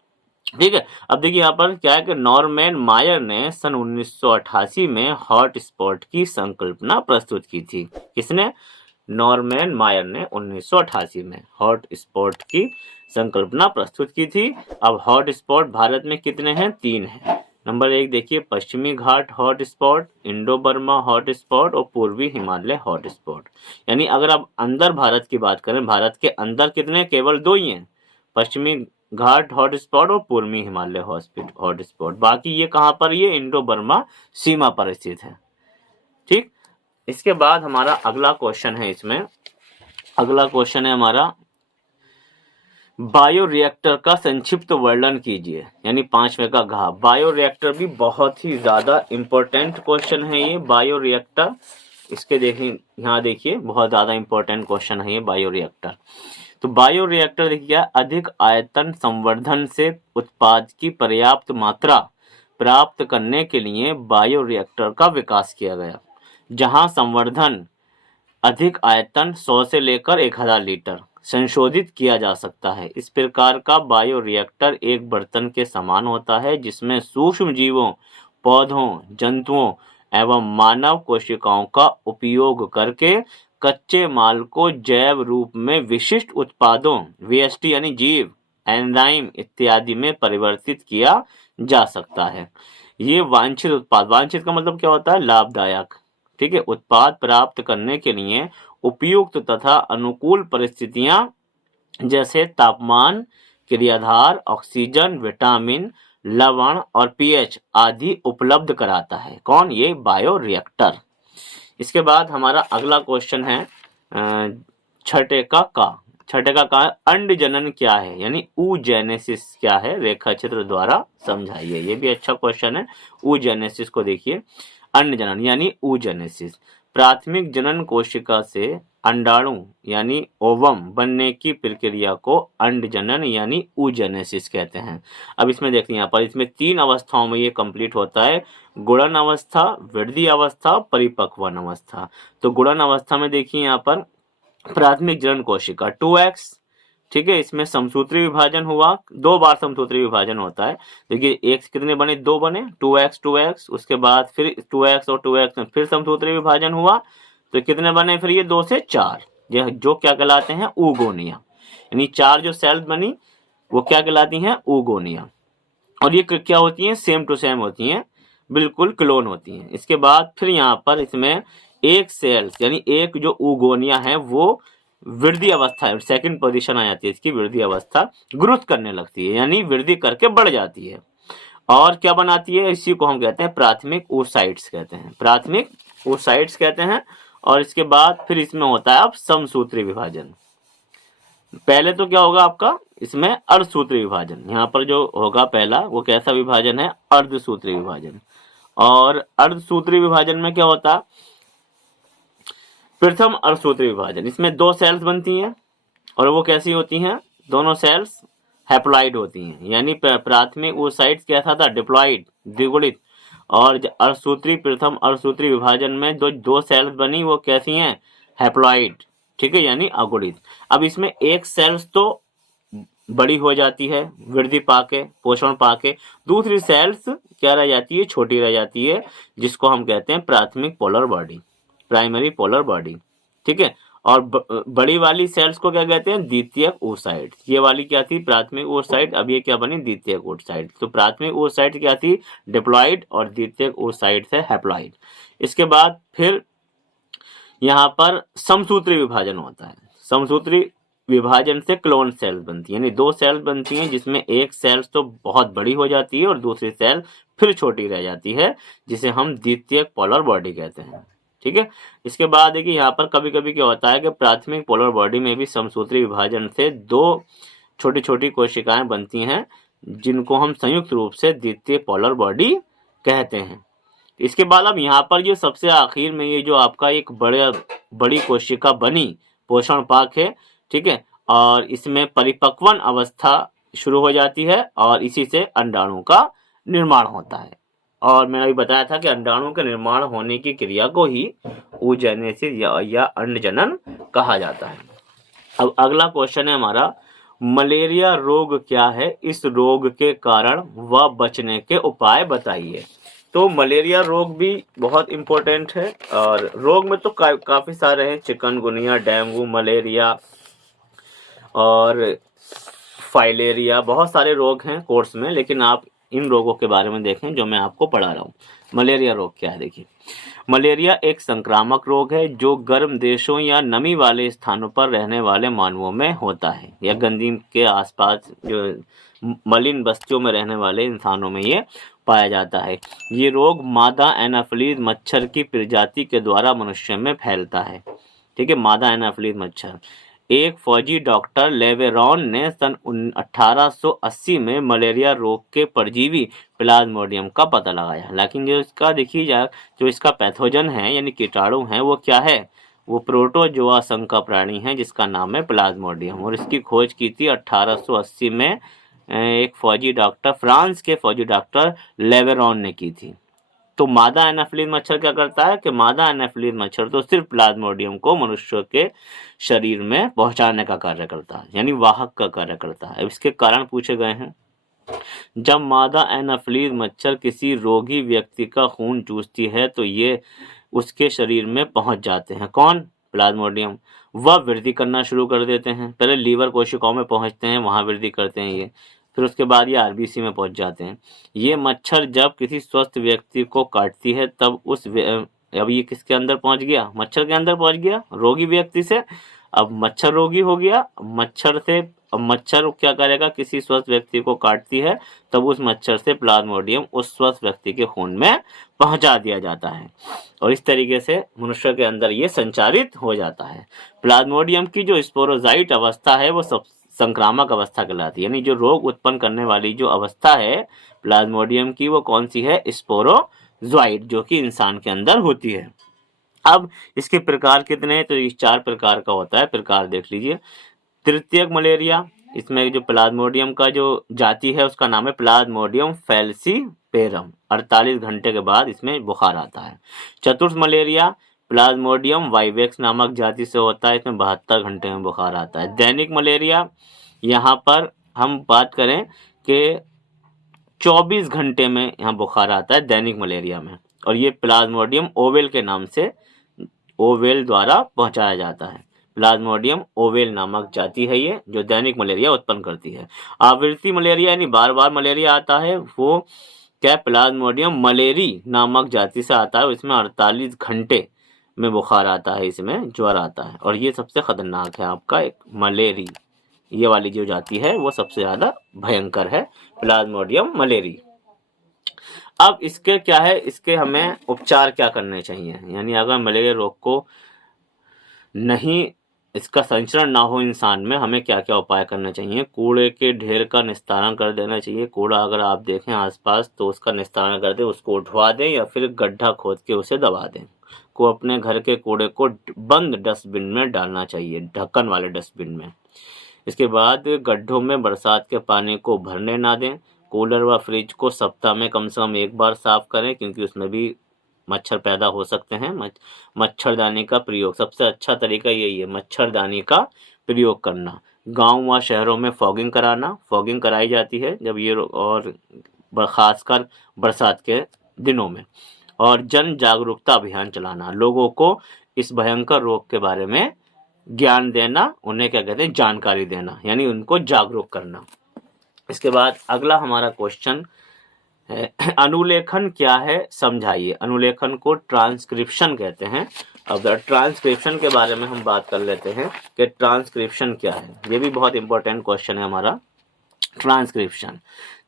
ठीक है। अब देखिए यहाँ पर क्या है कि नॉर्मैन मायर ने सन 1988 में हॉट स्पॉट की संकल्पना प्रस्तुत की थी। किसने? नॉर्मैन मायर ने 1988 में हॉट स्पॉट की संकल्पना प्रस्तुत की थी। अब हॉट स्पॉट भारत में कितने हैं? 3 हैं। नंबर 1 देखिए, पश्चिमी घाट hot spot, Indo Burma hot spot और पूर्वी हिमालय हॉट स्पॉट। यानी अगर आप अंदर भारत की बात करें, भारत के अंदर कितने? केवल 2 ही हैं, पश्चिमी घाट हॉट स्पॉट और पूर्वी हिमालय हॉट स्पॉट। बाकी ये कहाँ पर? ये इंडो बर्मा सीमा पर स्थित है, ठीक। इसके बाद हमारा अगला क्वेश्चन है, इसमें अगला क्वेश्चन है हमारा, बायोरिएक्टर का संक्षिप्त वर्णन कीजिए, यानी 5वें का घ। बायोरिएक्टर भी बहुत ही ज्यादा इंपॉर्टेंट क्वेश्चन है ये बायोरिएक्टर। इसके देखिए, यहाँ देखिए, बहुत ज्यादा इंपॉर्टेंट क्वेश्चन है ये बायोरिएक्टर। तो बायोरिएक्टर देखिए, अधिक आयतन संवर्धन से उत्पाद की पर्याप्त मात्रा प्राप्त करने के लिए बायोरिएक्टर का विकास किया गया, जहां संवर्धन अधिक आयतन 100 से लेकर 1000 लीटर संशोधित किया जा सकता है। इस प्रकार का बायोरिएक्टर एक बर्तन के समान होता है, जिसमें सूक्ष्म जीवों, पौधों, जंतुओं एवं मानव कोशिकाओं का उपयोग करके कच्चे माल को जैव रूप में विशिष्ट उत्पादों, वीएसटी यानी जीव, एंजाइम इत्यादि में परिवर्तित किया जा सकता है। ये वांछित उत्पाद, वांछित का मतलब क्या होता है? लाभदायक, ठीक है, उत्पाद प्राप्त करने के लिए उपयुक्त तथा अनुकूल परिस्थितियां, जैसे तापमान, क्रियाधार, ऑक्सीजन, विटामिन, लवण और पीएच आदि उपलब्ध कराता है। कौन? ये बायोरिएक्टर। इसके बाद हमारा अगला क्वेश्चन है छठे का अंड जनन क्या है, यानी ऊजेनेसिस क्या है, रेखा चित्र द्वारा समझाइए। ये भी अच्छा क्वेश्चन है। ऊजेनेसिस को देखिए, अंड जनन यानी ऊजेनेसिस, प्राथमिक जनन कोशिका से अंडाणु यानी ओवम बनने की प्रक्रिया को अंड जनन यानी ऊजेनेसिस कहते हैं। अब इसमें देखते हैं, यहाँ पर इसमें 3 अवस्थाओं में ये कंप्लीट होता है, गुणन अवस्था, वृद्धि अवस्था, परिपक्वन अवस्था। तो गुणन अवस्था में देखिए यहाँ पर प्राथमिक जनन कोशिका 2x, ठीक है, इसमें समसूत्री विभाजन हुआ, 2 बार समसूत्री विभाजन होता है। देखिए एक कितने बने? 2 बने, 2x, उसके बाद फिर 2x और 2x में फिर समसूत्री विभाजन हुआ, तो कितने बने? फिर ये 2 से 4, जो क्या कहलाते हैं? ऊगोनिया। यानी 4 जो सेल्स बनी वो क्या कहलाती हैं? ऊगोनिया। और ये क्या होती हैं? सेम टू सेम होती हैं, बिल्कुल क्लोन होती हैं। इसके बाद फिर यहाँ पर इसमें एक सेल्स यानी एक जो ऊगोनिया है वो वृद्धि अवस्था है, सेकंड पोजीशन आ जाती है इसकी, वृद्धि अवस्था, ग्रोथ करने लगती है, यानी वृद्धि करके बढ़ जाती है। और क्या बनाती है? इसी को हम कहते हैं प्राथमिक oocytes कहते हैं, प्राथमिक oocytes कहते हैं। और इसके बाद फिर इसमें होता है अब समसूत्री विभाजन। पहले तो क्या होगा आपका? इसमें अर्धसूत्री विभाजन। यहाँ पर जो होगा पहला, वो कैसा विभाजन है? अर्धसूत्री विभाजन। और अर्धसूत्री विभाजन में क्या होता? प्रथम अर्धसूत्री विभाजन, इसमें 2 सेल्स बनती हैं, और वो कैसी होती हैं? दोनों सेल्स हैप्लॉइड होती हैं, यानी प्राथमिक oocytes कैसा था? डिप्लॉइड, द्विगुणित। और अर्धसूत्री, प्रथम अर्धसूत्री विभाजन में जो 2 सेल्स बनी वो कैसी हैं? हैप्लॉइड, ठीक है, यानी अगुणित। अब इसमें एक सेल्स तो बड़ी हो जाती है वृद्धि पाके, पोषण पाके, दूसरी सेल्स क्या रह जाती है? छोटी रह जाती है, जिसको हम कहते हैं प्राथमिक polar body, primary polar body, ठीक है। और बड़ी वाली सेल्स को क्या कहते हैं? द्वितीयक oocyte। ये वाली क्या थी? प्राथमिक oocyte। अब ये क्या बनी? द्वितीयक oocyte। तो प्राथमिक oocyte क्या थी? डिप्लॉइड, और द्वितीयक oocyte है हैप्लॉइड। इसके बाद फिर यहाँ पर समसूत्री विभाजन होता है। समसूत्री विभाजन से क्लोन सेल्स बनती है, यानी दो सेल्स बनती हैं जिसमें एक सेल तो बहुत बड़ी हो जाती है और दूसरी सेल फिर छोटी रह जाती है, जिसे हम द्वितीयक पोलर बॉडी कहते हैं। ठीक है। इसके बाद देखिए यहाँ पर कभी कभी क्या होता है कि प्राथमिक पोलर बॉडी में भी समसूत्री विभाजन से दो छोटी छोटी कोशिकाएं बनती हैं, जिनको हम संयुक्त रूप से द्वितीय पोलर बॉडी कहते हैं। इसके बाद अब यहाँ पर जो सबसे आखिर में ये जो आपका एक बड़ी कोशिका बनी पोषण पाक है, ठीक है, और इसमें परिपक्वन अवस्था शुरू हो जाती है और इसी से अंडाणु का निर्माण होता है। और मैंने अभी बताया था कि अंडाणु के निर्माण होने की क्रिया को ही oogenesis या अंडजनन कहा जाता है। अब अगला क्वेश्चन है हमारा, मलेरिया रोग क्या है, इस रोग के कारण व बचने के उपाय बताइए। तो मलेरिया रोग भी बहुत इम्पोर्टेंट है और रोग में तो काफ़ी सारे हैं, चिकनगुनिया, डेंगू, मलेरिया और फाइलेरिया, बहुत सारे रोग हैं कोर्स में, लेकिन आप इन रोगों के बारे में देखें जो मैं आपको पढ़ा रहा हूँ। मलेरिया रोग क्या है देखिए, मलेरिया एक संक्रामक रोग है जो गर्म देशों या नमी वाले स्थानों पर रहने वाले मानवों में होता है या गंदगी के आसपास जो मलिन बस्तियों में रहने वाले इंसानों में ये पाया जाता है। ये रोग मादा एनाफिलीज मच्छर की प्रजाति के द्वारा मनुष्य में फैलता है। ठीक है, मादा एनाफिलीज मच्छर। एक फौजी डॉक्टर लेवेरॉन ने सन 1880 में मलेरिया रोग के परजीवी प्लाज्मोडियम का पता लगाया। लेकिन जो इसका देखिए जाए, जो इसका पैथोजन है यानी कीटाणु है वो क्या है, वो प्रोटोजोआ संघ का प्राणी है जिसका नाम है प्लाज्मोडियम, और इसकी खोज की थी 1880 में एक फौजी डॉक्टर, फ्रांस के फौजी डॉक्टर लेवेरॉन ने की थी। तो मादा एनाफिलीज मच्छर क्या करता है कि मादा एनाफिलीज मच्छर तो सिर्फ प्लाज्मोडियम को मनुष्य के शरीर में पहुंचाने का कार्य करता है, यानी वाहक का कार्य करता है। इसके कारण पूछे गए हैं। जब मादा एनाफिलीज मच्छर किसी रोगी व्यक्ति का खून चूसती है तो ये उसके शरीर में पहुंच जाते हैं। कौन? प्लाज्मोडियम। वह वृद्धि करना शुरू कर देते हैं। पहले लीवर कोशिकाओं में पहुंचते हैं, वहां वृद्धि करते हैं ये, फिर उसके बाद ये आरबीसी में पहुंच जाते हैं। ये मच्छर जब किसी स्वस्थ व्यक्ति को काटती है तब अब ये किसके अंदर पहुंच गया? मच्छर के अंदर पहुंच गया, रोगी व्यक्ति से। अब मच्छर रोगी हो गया, मच्छर से, अब मच्छर क्या करेगा, किसी स्वस्थ व्यक्ति को काटती है तब उस मच्छर से प्लाज्मोडियम उस स्वस्थ व्यक्ति के खून में पहुंचा दिया जाता है और इस तरीके से मनुष्य के अंदर ये संचारित हो जाता है। प्लाज्मोडियम की जो स्पोरोजाइट अवस्था है वो सब संक्रामक अवस्था कहलाती है, यानी जो रोग उत्पन्न करने वाली जो अवस्था है प्लाज्मोडियम की वो कौन सी है? स्पोरोजोइट, जो कि इंसान के अंदर होती है। अब इसके प्रकार कितने हैं? तो इस 4 प्रकार का होता है। प्रकार देख लीजिए। तृतीयक मलेरिया, इसमें जो प्लाज्मोडियम का जो जाति है उसका नाम है प्लाज्मोडियम फैल्सीपेरम। 48 घंटे के बाद इसमें बुखार आता है। चतुर्थ मलेरिया प्लाज्मोडियम वाइवेक्स नामक जाति से होता है, इसमें 72 घंटे में बुखार आता है। दैनिक मलेरिया, यहाँ पर हम बात करें कि 24 घंटे में यहाँ बुखार आता है दैनिक मलेरिया में, और ये प्लाज्मोडियम ओवेल के नाम से ओवेल द्वारा पहुंचाया जाता है। प्लाज्मोडियम ओवेल नामक जाति है ये जो दैनिक मलेरिया उत्पन्न करती है। आवृत्ति मलेरिया यानी बार बार मलेरिया आता है, वो क्या? प्लाज्मोडियम मलेरी नामक जाति से आता है, इसमें 48 घंटे में बुखार आता है, इसमें ज्वर आता है, और ये सबसे खतरनाक है आपका एक मलेरी, ये वाली जो जाति है वो सबसे ज्यादा भयंकर है, प्लाज्मोडियम मलेरी। अब इसके क्या है, इसके हमें उपचार क्या करने चाहिए, यानी अगर मलेरिया रोग को नहीं, इसका संचरण ना हो इंसान में, हमें क्या क्या उपाय करने चाहिए? कूड़े के ढेर का निस्तारण कर देना चाहिए। कूड़ा अगर आप देखें आसपास तो उसका निस्तारण कर दें, उसको उठवा दें या फिर गड्ढा खोद के उसे दबा दें। को अपने घर के कूड़े को बंद डस्टबिन में डालना चाहिए, ढक्कन वाले डस्टबिन में। इसके बाद गड्ढों में बरसात के पानी को भरने ना दें। कूलर व फ्रिज को सप्ताह में कम से कम 1 बार साफ करें, क्योंकि उसमें भी मच्छर पैदा हो सकते हैं। मच्छरदानी का प्रयोग, सबसे अच्छा तरीका यही है, मच्छरदानी का प्रयोग करना। गांव व शहरों में फॉगिंग कराना, फॉगिंग कराई जाती है जब ये, और खासकर बरसात के दिनों में। और जन जागरूकता अभियान चलाना, लोगों को इस भयंकर रोग के बारे में ज्ञान देना, उन्हें क्या कहते हैं, जानकारी देना, यानी उनको जागरूक करना। इसके बाद अगला हमारा क्वेश्चन है, अनुलेखन क्या है समझाइए। अनुलेखन को ट्रांसक्रिप्शन कहते हैं। अब ट्रांसक्रिप्शन के बारे में हम बात कर लेते हैं कि ट्रांसक्रिप्शन क्या है। ये भी बहुत इंपॉर्टेंट क्वेश्चन है हमारा। ट्रांसक्रिप्शन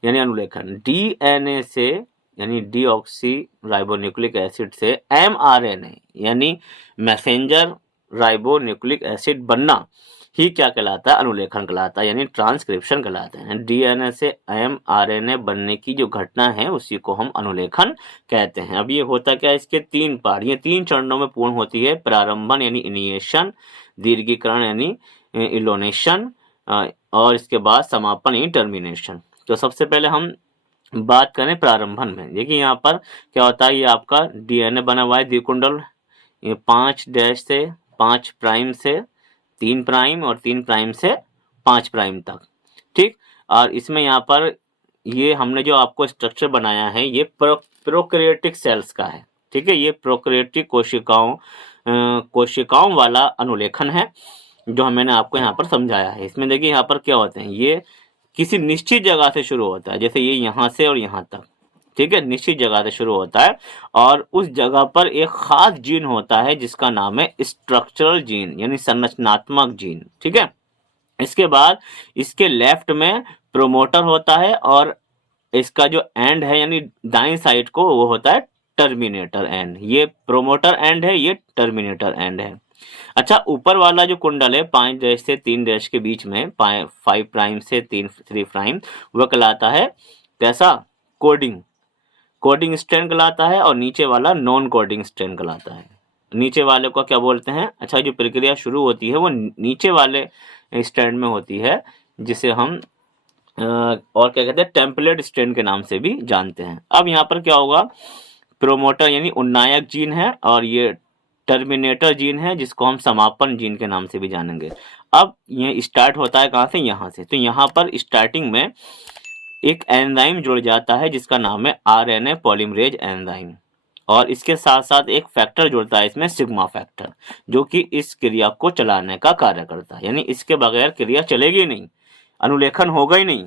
यानी अनुलेखन। डीएनए से यानी डीऑक्सी राइबोन्यूक्लिक एसिड से एमआरएनए यानी मैसेंजर राइबोन्यूक्लिक एसिड बनना ही क्या कहलाता है? अनुलेखन कहलाता है, यानी ट्रांसक्रिप्शन कहलाता है। डीएनए से एमआरएनए बनने की जो घटना है उसी को हम अनुलेखन कहते हैं। अब ये होता क्या है? इसके 3 पार्ट, ये 3 चरणों में पूर्ण होती है। प्रारंभन यानी इनिशिएशन, दीर्घीकरण यानी इलोनेशन, और इसके बाद समापन यानी टर्मिनेशन। तो सबसे पहले हम बात करें प्रारंभन में। देखिए यहाँ पर क्या होता है, ये आपका डीएनए बना हुआ है द्विकुंडल, ये 5' से 5 प्राइम से 3 प्राइम और 3 प्राइम से 5 प्राइम तक, ठीक। और इसमें यहाँ पर ये हमने जो आपको स्ट्रक्चर बनाया है ये प्रोकैरियोटिक सेल्स का है, ठीक है। ये प्रोकैरियोटिक कोशिकाओं वाला अनुलेखन है जो मैंने आपको यहाँ पर समझाया है। इसमें देखिए यहाँ पर क्या होते हैं, ये किसी निश्चित जगह से शुरू होता है, जैसे ये यहाँ से और यहाँ तक, ठीक है, निश्चित जगह से शुरू होता है और उस जगह पर एक खास जीन होता है जिसका नाम है स्ट्रक्चरल जीन यानी संरचनात्मक जीन, ठीक है। इसके बाद इसके लेफ्ट में प्रोमोटर होता है और इसका जो एंड है यानी दाईं साइड को वो होता है टर्मिनेटर एंड। ये प्रोमोटर एंड है, ये टर्मिनेटर एंड है। अच्छा, ऊपर वाला जो कुंडल है 5' से 3' के बीच में 5 प्राइम से 3 प्राइम, वह कहलाता है कैसा? कोडिंग स्ट्रैंड कहलाता है। और नीचे वाला नॉन कोडिंग स्ट्रैंड कहलाता है। नीचे वाले को क्या बोलते हैं? अच्छा, जो प्रक्रिया शुरू होती है वो नीचे वाले स्ट्रैंड में होती है, जिसे हम और क्या कहते हैं, टेम्पलेट स्ट्रैंड के नाम से भी जानते हैं। अब यहाँ पर क्या होगा, प्रोमोटर यानी उन्नायक जीन है और ये टर्मिनेटर जीन है जिसको हम समापन जीन के नाम से भी जानेंगे। अब ये स्टार्ट होता है कहाँ से? यहाँ से। तो यहाँ पर स्टार्टिंग में एक एंजाइम जुड़ जाता है जिसका नाम है आरएनए पॉलीमरेज एंजाइम, और इसके साथ साथ एक फैक्टर जुड़ता है इसमें, सिग्मा फैक्टर, जो कि इस क्रिया को चलाने का कार्य करता है। यानी इसके बगैर क्रिया चलेगी नहीं, अनुलेखन होगा ही नहीं।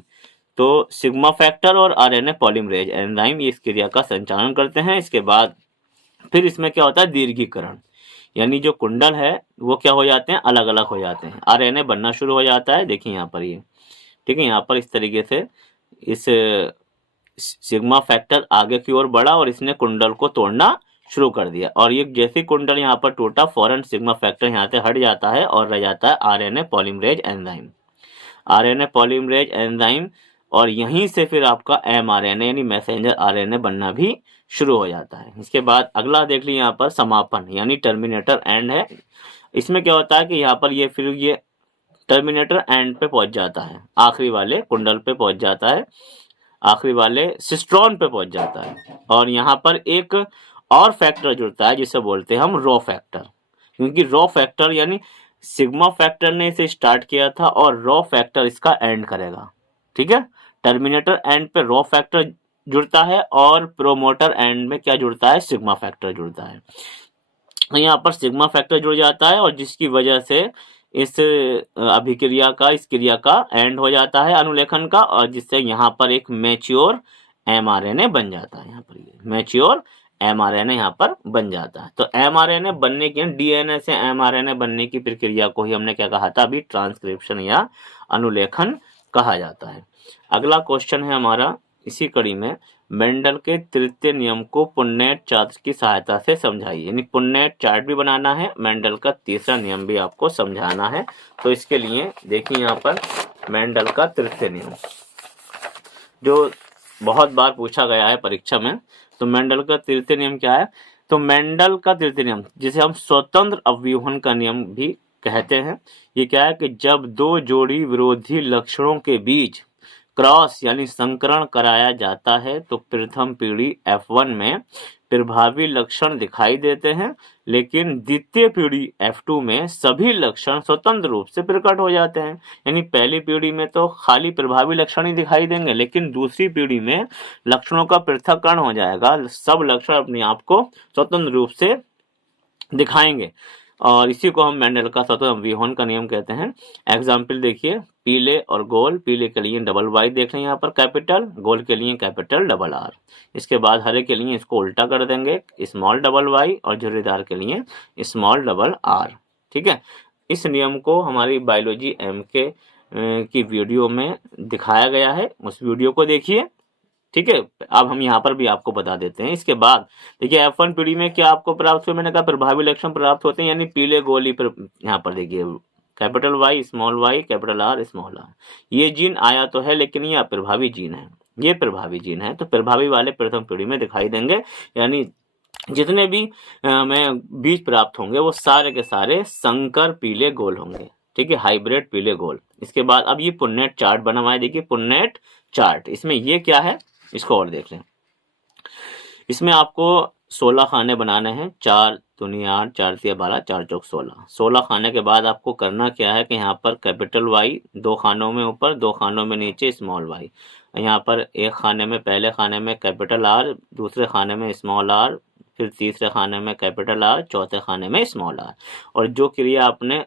तो सिग्मा फैक्टर और आरएनए पॉलीमरेज एंजाइम इस क्रिया का संचालन करते हैं। इसके बाद फिर इसमें क्या होता है? दीर्घीकरण, यानी जो कुंडल है वो क्या हो जाते हैं? अलग अलग हो जाते हैं, आरएनए बनना शुरू हो जाता है। देखिए यहाँ पर ये, ठीक है, यहाँ पर इस तरीके से इस सिग्मा फैक्टर आगे की ओर बढ़ा और इसने कुंडल को तोड़ना शुरू कर दिया, और ये जैसे कुंडल यहाँ पर टूटा फौरन सिग्मा फैक्टर यहाँ से हट जाता है और रह जाता है RNA polymerase enzyme. RNA polymerase enzyme, और यहीं से फिर आपका एमआरएनए यानी मैसेंजर आरएनए बनना भी शुरू हो जाता है। इसके बाद अगला देख लीजिए यहाँ पर समापन यानी टर्मिनेटर एंड है। इसमें क्या होता है कि यहाँ पर ये फिर ये टर्मिनेटर एंड पे पहुंच जाता है, आखिरी वाले कुंडल पे पहुंच जाता है, आखिरी वाले सिस्ट्रॉन पे पहुंच जाता है। और यहाँ पर एक और फैक्टर जुड़ता है जिसे बोलते हैं हम रॉ फैक्टर, क्योंकि रॉ फैक्टर यानी सिग्मा फैक्टर ने इसे स्टार्ट किया था और रॉ फैक्टर इसका एंड करेगा, ठीक है। टर्मिनेटर एंड पे रॉ फैक्टर जुड़ता है और प्रोमोटर एंड में क्या जुड़ता है? सिग्मा फैक्टर जुड़ता है। यहाँ पर सिग्मा फैक्टर जुड़ जाता है और जिसकी वजह से इस अभिक्रिया का, इस क्रिया का एंड हो जाता है अनुलेखन का, और जिससे यहाँ पर एक मैच्योर एमआरएनए बन जाता है। यहाँ पर ये मैच्योर एमआरएनए यहाँ पर बन जाता है। तो एमआरएनए बनने की, डीएनए से एमआरएनए बनने की प्रक्रिया को ही हमने क्या कहा था अभी? ट्रांसक्रिप्शन या अनुलेखन कहा जाता है। अगला क्वेश्चन है हमारा इसी कड़ी में, मेंडल के तृतीय नियम को पुन्नेट चार्ट की सहायता से समझाइए। यानी पुन्नेट चार्ट भी बनाना है, मेंडल का तीसरा नियम भी आपको समझाना है। तो इसके लिए देखिए यहाँ पर मेंडल का तृतीय नियम जो बहुत बार पूछा गया है परीक्षा में। तो मेंडल का तृतीय नियम क्या है? तो मेंडल का तृतीय नियम, जिसे हम स्वतंत्र अवव्यूहन का नियम भी कहते हैं, ये क्या है कि जब दो जोड़ी विरोधी लक्षणों के बीच क्रॉस यानी संकरण कराया जाता है तो प्रथम पीढ़ी F1 में प्रभावी लक्षण दिखाई देते हैं, लेकिन द्वितीय पीढ़ी F2 में सभी लक्षण स्वतंत्र रूप से प्रकट हो जाते हैं। यानी पहली पीढ़ी में तो खाली प्रभावी लक्षण ही दिखाई देंगे, लेकिन दूसरी पीढ़ी में लक्षणों का पृथक्करण हो जाएगा, सब लक्षण अपने आप को स्वतंत्र रूप से दिखाएंगे। और इसी को हम मेंडल का स्वतः विहोन का नियम कहते हैं। एग्जाम्पल देखिए, पीले और गोल, पीले के लिए डबल वाई देख रहे हैं यहाँ पर कैपिटल, गोल के लिए कैपिटल डबल आर। इसके बाद हरे के लिए इसको उल्टा कर देंगे, स्मॉल डबल वाई, और झुर्रीदार के लिए स्मॉल डबल आर। ठीक है, इस नियम को हमारी बायोलॉजी एम के की वीडियो में दिखाया गया है, उस वीडियो को देखिए। ठीक है, अब हम यहाँ पर भी आपको बता देते हैं। इसके बाद देखिए F1 पीढ़ी में क्या आपको प्राप्त हुआ, मैंने कहा प्रभावी लक्षण प्राप्त होते हैं, यानी पीले गोली पर यहाँ पर देखिए capital Y small Y capital R small R. ये जीन आया तो है लेकिन ये अप्रभावी जीन है, ये प्रभावी जीन है, तो प्रभावी वाले प्रथम पीढ़ी में दिखाई देंगे, यानी जितने भी हमें बीज प्राप्त होंगे वो सारे के सारे संकर पीले गोल होंगे। ठीक है, हाइब्रिड पीले गोल। इसके बाद अब ये पुन्नेट चार्ट बना हुआ है, देखिए पुन्नेट चार्ट। इसमें ये क्या है, इसको और देख लें। इसमें आपको 16 खाने बनाने हैं, 4 दूनी 8, 4 तिया 12, 4 चौक 16। 16 खाने के बाद आपको करना क्या है कि यहाँ पर कैपिटल वाई 2 खानों में ऊपर, 2 खानों में नीचे स्मॉल वाई। यहाँ पर एक खाने में, पहले खाने में कैपिटल आर, दूसरे खाने में स्मॉल आर, फिर तीसरे खाने में कैपिटल आर, चौथे खाने में स्मॉल आर। और जो क्रिया आपने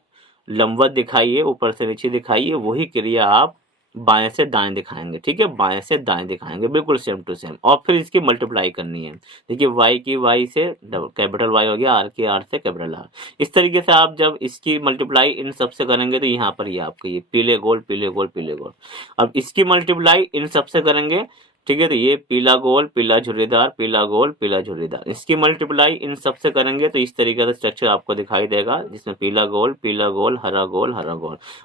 लंबवत दिखाई है, ऊपर से नीचे दिखाई है, वही क्रिया आप बाएं से दाएं दिखाएंगे। ठीक है, बाएं से दाएं दिखाएंगे, बिल्कुल सेम टू सेम। और फिर इसकी मल्टीप्लाई करनी है। देखिए वाई की वाई से कैपिटल वाई हो गया, आर की आर से कैपिटल आर। इस तरीके से आप जब इसकी मल्टीप्लाई इन सब से करेंगे तो यहाँ पर ये आपके ये पीले गोल पीले गोल पीले गोल। अब इसकी मल्टीप्लाई इन सब से करेंगे, ठीक है, तो ये पीला गोल पीला झुर्रीदार पीला गोल पीला झुर्रीदार। इसकी मल्टीप्लाई इन सब से करेंगे तो इस तरीके का स्ट्रक्चर आपको दिखाई देगा, जिसमें पीला गोल हरा गोल।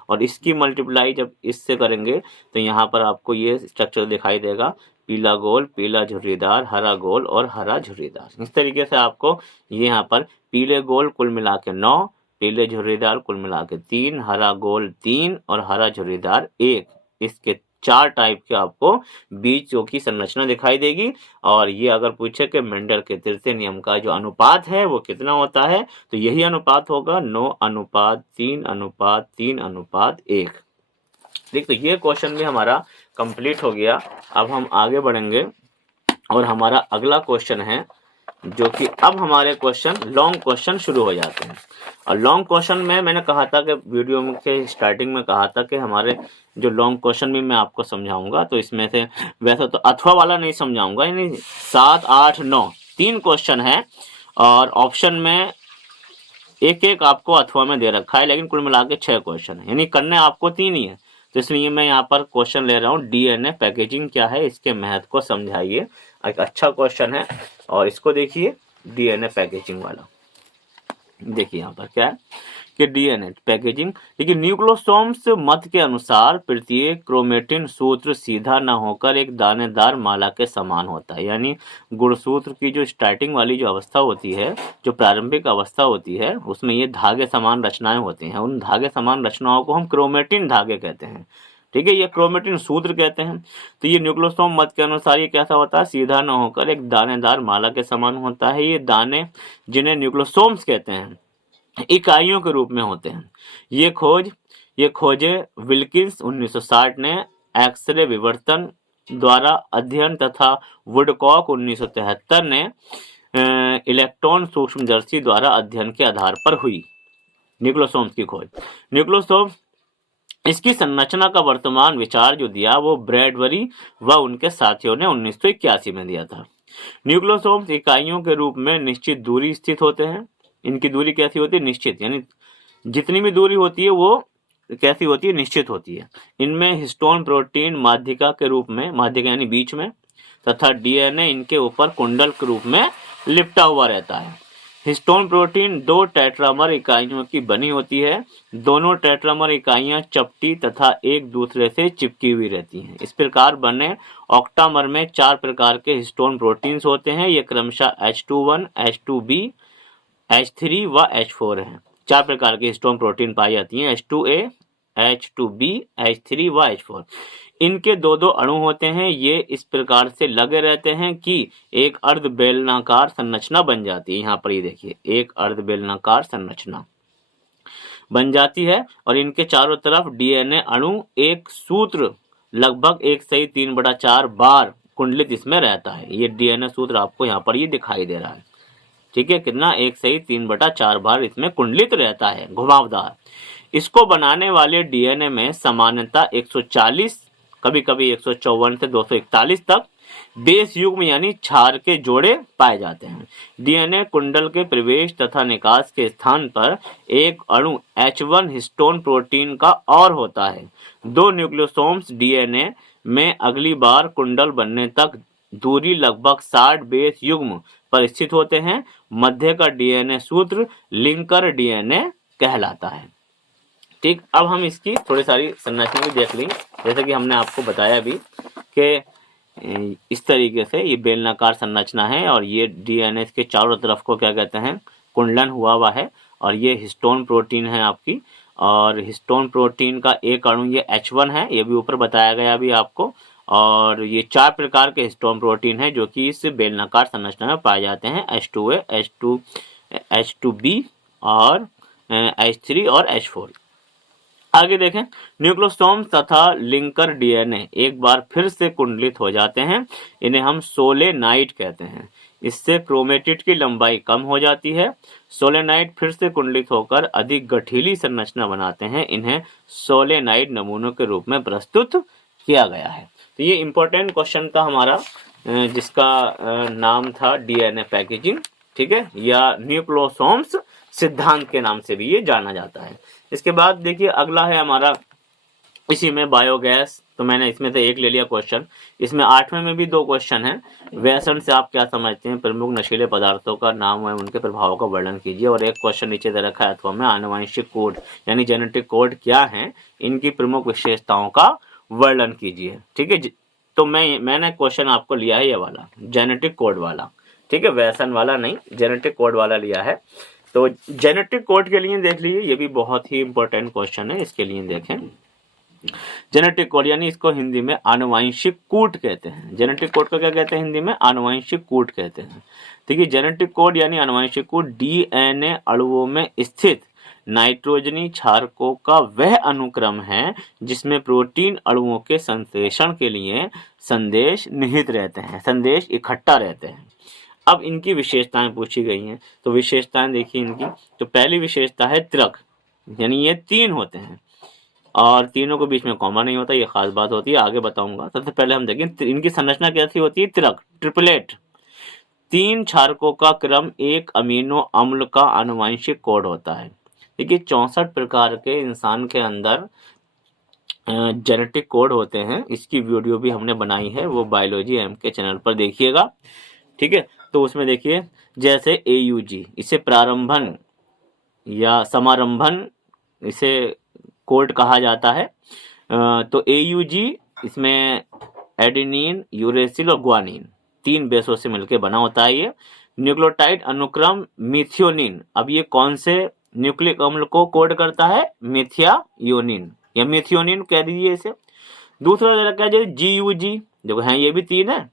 और इसकी मल्टीप्लाई जब इससे करेंगे तो यहाँ पर आपको ये स्ट्रक्चर दिखाई देगा, पीला गोल पीला झुर्रीदार हरा गोल और हरा झुर्रीदार। इस तरीके से आपको ये यहाँ पर पीले गोल कुल मिला के 9, पीले झुर्रीदार कुल मिला के 3, हरा गोल 3 और हरा झुर्रीदार 1, इसके 4 टाइप के आपको बीजों की संरचना दिखाई देगी। और ये अगर पूछे कि मेंडल के तृतीय नियम का जो अनुपात है वो कितना होता है, तो यही अनुपात होगा 9:3:3:1। ठीक, तो ये क्वेश्चन भी हमारा कंप्लीट हो गया। अब हम आगे बढ़ेंगे और हमारा अगला क्वेश्चन है, जो कि अब हमारे क्वेश्चन लॉन्ग क्वेश्चन शुरू हो जाते हैं। और लॉन्ग क्वेश्चन में मैंने कहा था कि वीडियो के स्टार्टिंग में कहा था कि हमारे जो लॉन्ग क्वेश्चन भी मैं आपको समझाऊंगा, तो इसमें से वैसे तो अथवा वाला नहीं समझाऊंगा, यानी 7, 8, 9 3 क्वेश्चन है और ऑप्शन में एक एक आपको अथवा में दे रखा है, लेकिन कुल मिला के 6 क्वेश्चन है, यानी करने आपको 3 ही है। तो इसलिए मैं यहाँ पर क्वेश्चन ले रहा हूँ, डीएनए पैकेजिंग क्या है, इसके महत्व को समझाइए। एक अच्छा क्वेश्चन है और इसको देखिए, डीएनए पैकेजिंग वाला। देखिए यहाँ पर क्या है कि डीएनए पैकेजिंग, देखिए न्यूक्लियोसोम्स मत के अनुसार प्रत्येक क्रोमेटिन सूत्र सीधा न होकर एक दानेदार माला के समान होता है। यानी गुणसूत्र की जो स्टार्टिंग वाली जो अवस्था होती है, जो प्रारंभिक अवस्था होती है, उसमें ये धागे समान रचनाएं होती हैं। उन धागे समान रचनाओं को हम क्रोमेटिन धागे कहते हैं। ठीक है, ये क्रोमेटिन सूत्र कहते हैं। तो ये न्यूक्लियोसोम मत के अनुसार ये कैसा होता है, सीधा न होकर एक दानेदार माला के समान होता है। ये दाने जिन्हें न्यूक्लियोसोम्स कहते हैं इकाइयों के रूप में होते हैं। ये खोजे विल्किंस 1960 ने एक्सरे विवर्तन द्वारा अध्ययन तथा वुडकॉक 1973 ने इलेक्ट्रॉन सूक्ष्मदर्शी द्वारा अध्ययन के आधार पर हुई। न्यूक्लियोसोम्स की खोज, न्यूक्लियोसोम इसकी संरचना का वर्तमान विचार जो दिया वो ब्रैडबरी व उनके साथियों ने 1981 में दिया था। न्यूक्लियोसोम्स इकाइयों के रूप में निश्चित दूरी स्थित होते हैं। इनकी दूरी कैसी होती है, निश्चित, यानी जितनी भी दूरी होती है वो कैसी होती है, निश्चित होती है। इनमें हिस्टोन प्रोटीन माध्यिका के रूप में, माध्यिका यानी बीच में, तथा डीएनए इनके ऊपर कुंडल के रूप में लिपटा हुआ रहता है। हिस्टोन प्रोटीन 2 टेट्रामर इकाइयों की बनी होती है। दोनों टेट्रामर इकाइयां चपटी तथा एक दूसरे से चिपकी हुई रहती हैं। इस प्रकार बने ऑक्टामर में 4 प्रकार के हिस्टोन प्रोटीन्स होते हैं। ये क्रमशः H21, H2B, H3 व H4 हैं। 4 प्रकार के हिस्टोन प्रोटीन पाई जाती हैं, H2A, H2B, H3 व H4। इनके 2-2 अणु होते हैं। ये इस प्रकार से लगे रहते हैं कि एक अर्ध बेलनाकार संरचना बन जाती है। यहाँ पर ये देखिए, एक अर्ध बेलनाकार संरचना बन जाती है और इनके चारों तरफ डीएनए अणु एक सूत्र लगभग 1/3/4 बार कुंडलित इसमें रहता है। ये डीएनए सूत्र आपको यहाँ पर ये दिखाई दे रहा है। ठीक है, कितना 1 से ही 3/4 बार इसमें कुंडलित रहता है, घुमावदार। इसको बनाने वाले डीएनए में सामान्यतः 140, कभी कभी 154 से 241 तक बेस युग्म यानी क्षार के जोड़े पाए जाते हैं। डीएनए कुंडल के प्रवेश तथा निकास के स्थान पर एक अणु H1 हिस्टोन प्रोटीन का और होता है। 2 न्यूक्लियोसोम्स डीएनए में अगली बार कुंडल बनने तक दूरी लगभग 60 बेस युग्म पर स्थित होते हैं। मध्य का डीएनए सूत्र लिंकर डीएनए कहलाता है। ठीक, अब हम इसकी थोड़ी सारी संरचना भी देख लेंगे। जैसे कि हमने आपको बताया भी कि इस तरीके से ये बेलनाकार संरचना है और ये डीएनए के चारों तरफ को क्या कहते हैं, कुंडलन हुआ है। और ये हिस्टोन प्रोटीन है आपकी, और हिस्टोन प्रोटीन का एक अणु ये H1 है, ये भी ऊपर बताया गया अभी आपको। और ये 4 प्रकार के हिस्टोन प्रोटीन है जो कि इस बेलनाकार संरचना में पाए जाते हैं, H2A, H2B और H3 और H4। आगे देखें, न्यूक्लियोसोम तथा लिंकर डीएनए एक बार फिर से कुंडलित हो जाते हैं। इन्हें हम सोलेनाइड कहते हैं। इससे क्रोमेटिड की लंबाई कम हो जाती है। सोलेनाइड फिर से कुंडलित होकर अधिक गठीली संरचना बनाते हैं। इन्हें सोलेनाइड नमूनों के रूप में प्रस्तुत किया गया है। तो ये इंपॉर्टेंट क्वेश्चन था हमारा, जिसका नाम था डीएनए पैकेजिंग, ठीक है, या न्यूक्लियोसोम्स सिद्धांत के नाम से भी ये जाना जाता है। इसके बाद देखिए अगला है हमारा इसी में बायोगैस। तो मैंने इसमें से एक ले लिया क्वेश्चन। इसमें 8वें में भी 2 क्वेश्चन हैं। व्यसन से आप क्या समझते हैं? प्रमुख नशीले पदार्थों का नाम है, उनके प्रभाव का वर्णन कीजिए। और एक क्वेश्चन नीचे दे रखा है अथवा में आनुवंशिक कोड यानी जेनेटिक कोड क्या है, इनकी प्रमुख विशेषताओं का वर्णन कीजिए। ठीक है, तो मैंने क्वेश्चन आपको लिया है ये वाला, जेनेटिक कोड वाला, ठीक है, व्यसन वाला नहीं, जेनेटिक कोड वाला लिया है। तो जेनेटिक कोड के लिए देख लीजिए, ये भी बहुत ही इंपॉर्टेंट क्वेश्चन है। इसके लिए देखें, जेनेटिक कोड यानी इसको हिंदी में आनुवंशिक कूट कहते हैं। जेनेटिक कोड को क्या कहते हैं हिंदी में? आनुवंशिक कूट कहते हैं। ठीक है, जेनेटिक कोड यानी आनुवंशिक कूट डीएनए अणुओं में स्थित नाइट्रोजनी क्षारकों का वह अनुक्रम है जिसमें प्रोटीन अणुओं के संश्लेषण के लिए संदेश निहित रहते हैं, संदेश इकट्ठा रहते हैं। अब इनकी विशेषताएं पूछी गई हैं, तो विशेषताएं देखिए इनकी। तो पहली विशेषता है त्रिक, यानी ये 3 होते हैं और तीनों के बीच में कॉमा नहीं होता, ये खास बात होती है, आगे बताऊंगा। सबसे पहले हम देखें इनकी संरचना कैसी होती है। त्रिक, ट्रिपलेट, 3 क्षारकों का क्रम एक अमीनो अम्ल का आनुवंशिक कोड होता है। देखिए 64 प्रकार के इंसान के अंदर जेनेटिक कोड होते हैं। इसकी वीडियो भी हमने बनाई है, वो बायोलॉजी एम के चैनल पर देखिएगा। ठीक है, तो उसमें देखिए जैसे AUG, इसे प्रारंभन या समारंभन इसे कोड कहा जाता है। तो AUG इसमें एडेनिन, यूरेसिल और ग्वानिन 3 बेसों से मिलकर बना होता है। ये न्यूक्लियोटाइड अनुक्रम मिथियोनिन, अब ये कौन से न्यूक्लिक अम्ल को कोड करता है? मिथियायोनिन या मिथियोनिन कह दीजिए इसे। दूसरा जरा क्या है GUG, देखो है ये भी 3 है,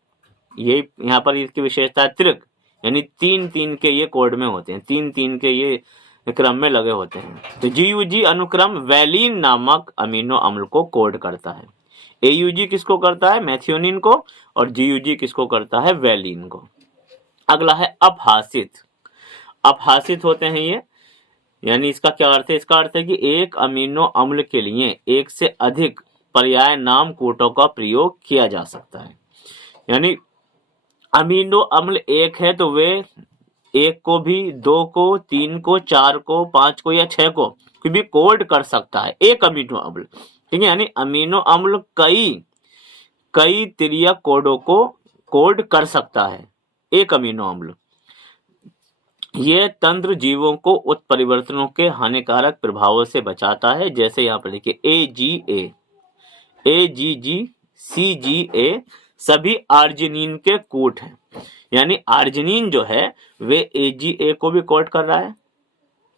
ये यहाँ पर इसकी विशेषता त्रिक, यानी 3-3 के ये कोड में होते हैं, 3-3 के ये क्रम में लगे होते हैं। तो GUG अनुक्रम वैलिन नामक अमीनो अम्ल को कोड करता है। AUG किसको करता है? मैथियोनिन को। और GUG किसको करता है? वैलिन को। अगला है अपहासित। अपहासित होते हैं ये, यानी इसका क्या अर्थ है? इसका अर्थ है कि एक अमीनो अम्ल के लिए एक से अधिक पर्याय नाम कूटों का प्रयोग किया जा सकता है। यानी अमीनो अम्ल एक है तो वे 1 को भी, 2 को, 3 को, 4 को, 5 को या 6 को भी कोड कर सकता है एक अमीनो अम्ल। ठीक है, यानी अमीनो अम्ल कई तिर्यक कोडों को कोड कर सकता है एक अमीनो अम्ल। यह तंत्र जीवों को उत्परिवर्तनों के हानिकारक प्रभावों से बचाता है। जैसे यहाँ पर देखिए AGA, AGG, CGA सभी आर्जिनिन के कूट हैं। यानी आर्जिनिन जो है वे AGA को भी कोड कर रहा है,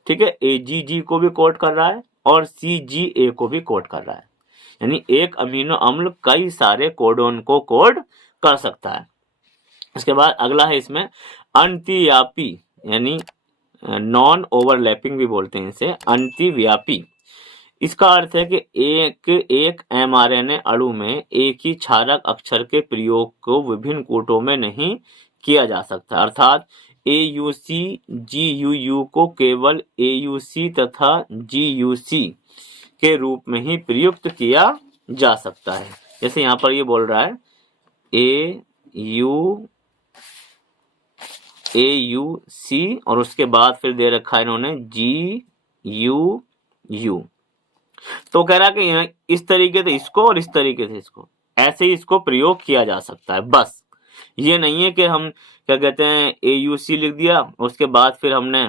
ठीक है, AGG को भी कोड कर रहा है और CGA को भी कोड कर रहा है। यानी एक अमीनो अम्ल कई सारे कोडोन को कोड कर सकता है। इसके बाद अगला है इसमें अंतिव्यापी, यानी नॉन ओवरलैपिंग भी बोलते हैं इसे, अंतिव्यापी। इसका अर्थ है कि एक mRNA अणु में एक ही क्षारक अक्षर के प्रयोग को विभिन्न कूटों में नहीं किया जा सकता। अर्थात AUC GUU को केवल AUC तथा GUC के रूप में ही प्रयुक्त किया जा सकता है। जैसे यहाँ पर ये बोल रहा है AUC और उसके बाद फिर दे रखा है इन्होंने GUU। तो कह रहा है कि इस तरीके से इसको और इस तरीके से इसको, ऐसे ही इसको प्रयोग किया जा सकता है। बस ये नहीं है कि हम क्या कहते हैं AUC लिख दिया, उसके बाद फिर हमने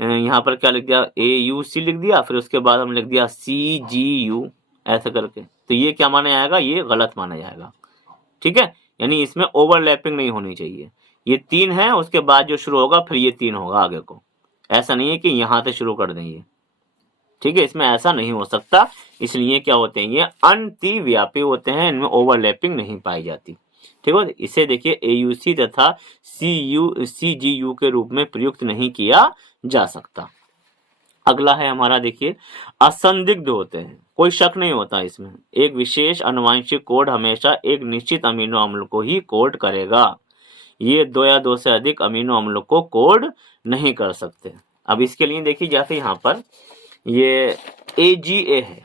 यहाँ पर क्या लिख दिया AUC लिख दिया, फिर उसके बाद हम लिख दिया CGU ऐसा करके, तो ये क्या माना जाएगा, ये गलत माना जाएगा। ठीक है, यानी इसमें ओवरलैपिंग नहीं होनी चाहिए। ये 3 है, उसके बाद जो शुरू होगा फिर ये 3 होगा आगे को। ऐसा नहीं है कि यहाँ से शुरू कर देंगे। ठीक है, इसमें ऐसा नहीं हो सकता। इसलिए क्या होते हैं, ये अतिव्यापी होते हैं, इनमें ओवरलैपिंग नहीं पाई जाती। ठीक है, इसे देखिए AUC तथा CGU के रूप में प्रयुक्त नहीं किया जा सकता। अगला है हमारा, देखिए असंदिग्ध होते हैं, कोई शक नहीं होता इसमें। एक विशेष आनुवंशिक कोड हमेशा एक निश्चित अमीनो अम्ल को ही कोड करेगा। ये 2 या 2 से अधिक अमीनो अम्लों को कोड नहीं कर सकते। अब इसके लिए देखिए, जैसे यहाँ पर ये AGA है,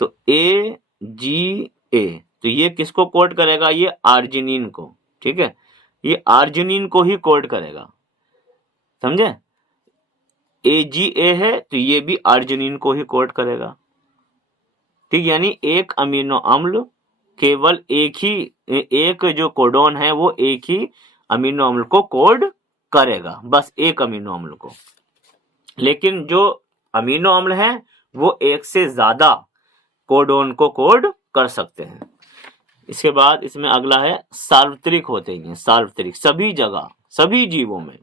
तो AGA तो ये किसको कोड करेगा, ये आर्जिनिन को। ठीक है, ये आर्जिनिन को ही कोड करेगा, समझे। AGA है तो ये भी आर्जिनिन को ही कोड करेगा। ठीक, यानी एक अमीनो अम्ल केवल एक जो कोडोन है वो एक ही अमीनो अम्ल को कोड करेगा, बस एक अमीनो अम्ल को। लेकिन जो अमीनो अम्ल हैं वो एक से ज्यादा कोडोन को कोड कर सकते हैं। इसके बाद इसमें अगला है सार्वत्रिक होते हैं, सार्वत्रिक सभी जगह सभी जीवों में।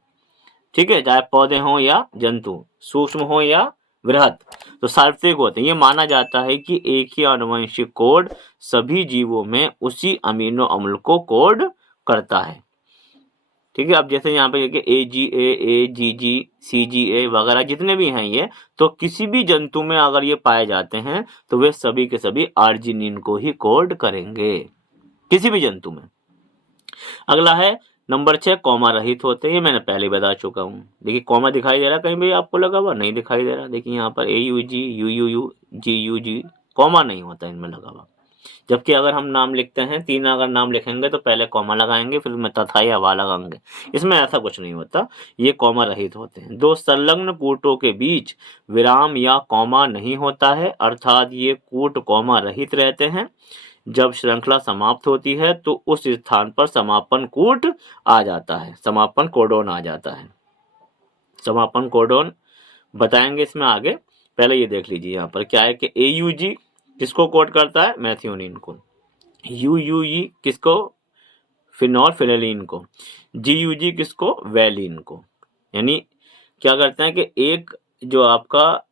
ठीक है, चाहे पौधे हों या जंतु, सूक्ष्म हो या वृहत, तो सार्वत्रिक होते हैं। ये माना जाता है कि एक ही आनुवंशिक कोड सभी जीवों में उसी अमीनो अम्ल को कोड करता है। ठीक है, अब जैसे यहाँ पे देखिए AGA, AGG, CGA वगैरह जितने भी हैं ये, तो किसी भी जंतु में अगर ये पाए जाते हैं तो वे सभी के सभी आर्जिनिन को ही कोड करेंगे, किसी भी जंतु में। अगला है नंबर 6 कॉमा रहित होते हैं। ये मैंने पहले बता चुका हूँ। देखिए कॉमा दिखाई दे रहा है कहीं भी आपको लगा हुआ, नहीं दिखाई दे रहा। देखिए यहाँ पर AUG, UUU, GUG कॉमा नहीं होता इनमें लगा हुआ। जबकि अगर हम नाम लिखते हैं, 3 अगर नाम लिखेंगे तो पहले कॉमा लगाएंगे, फिर में तथा या वा लगाएंगे। इसमें ऐसा कुछ नहीं होता, ये कॉमा रहित होते हैं। 2 संलग्न कूटों के बीच विराम या कॉमा नहीं होता है, अर्थात ये कूट कॉमा रहित रहते हैं। जब श्रृंखला समाप्त होती है तो उस स्थान पर समापन कूट आ जाता है, समापन कोडोन आ जाता है। समापन कोडोन बताएंगे इसमें आगे, पहले ये देख लीजिए यहाँ पर क्या है कि AUG किसको कोड करता है, मैथियोनिन को। UUE किसको, फिनोल फिनेलिन को। GUG किसको, वैलिन को। यानी क्या करते हैं कि एक जो आपका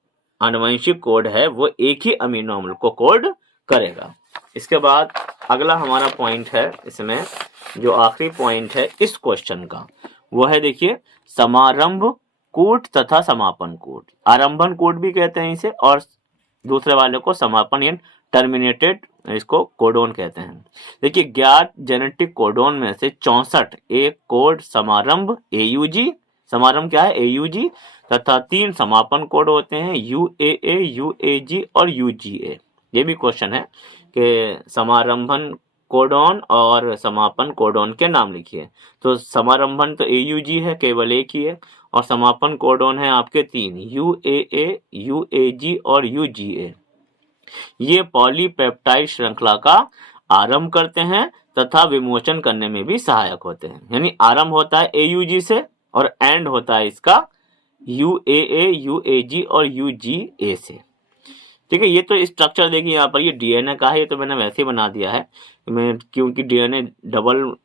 आनुवंशिक कोड है वो एक ही अमीनो अम्ल को कोड करेगा। इसके बाद अगला हमारा पॉइंट है, इसमें जो आखिरी पॉइंट है इस क्वेश्चन का, वो है देखिए समारंभ कूट तथा समापन कूट। आरंभन कूट भी कहते हैं इसे, और दूसरे वाले को समापन या टर्मिनेटेड, इसको कोडोन कहते हैं। देखिए ज्ञात जेनेटिक कोडोन में से 64 एक कोड समारंभ AUG, समारंभ क्या है AUG, तथा 3 समापन कोड होते हैं UAA, UAG और UGA। ये भी क्वेश्चन है कि समारंभन कोडोन और समापन कोडोन के नाम लिखिए। तो समारंभन तो AUG है, केवल एक ही है, और समापन कोडोन है आपके 3 UAA, UAG और UGA। ये पॉलीपेप्टाइड श्रृंखला का आरंभ करते हैं तथा विमोचन करने में भी सहायक होते हैं। यानी आरंभ होता है AUG से और एंड होता है इसका UAA, UAG और UGA से। ठीक है, ये तो स्ट्रक्चर देखिए यहाँ पर, ये DNA का है, ये तो मैंने वैसे ही बना दिया है क्योंकि DNA डबल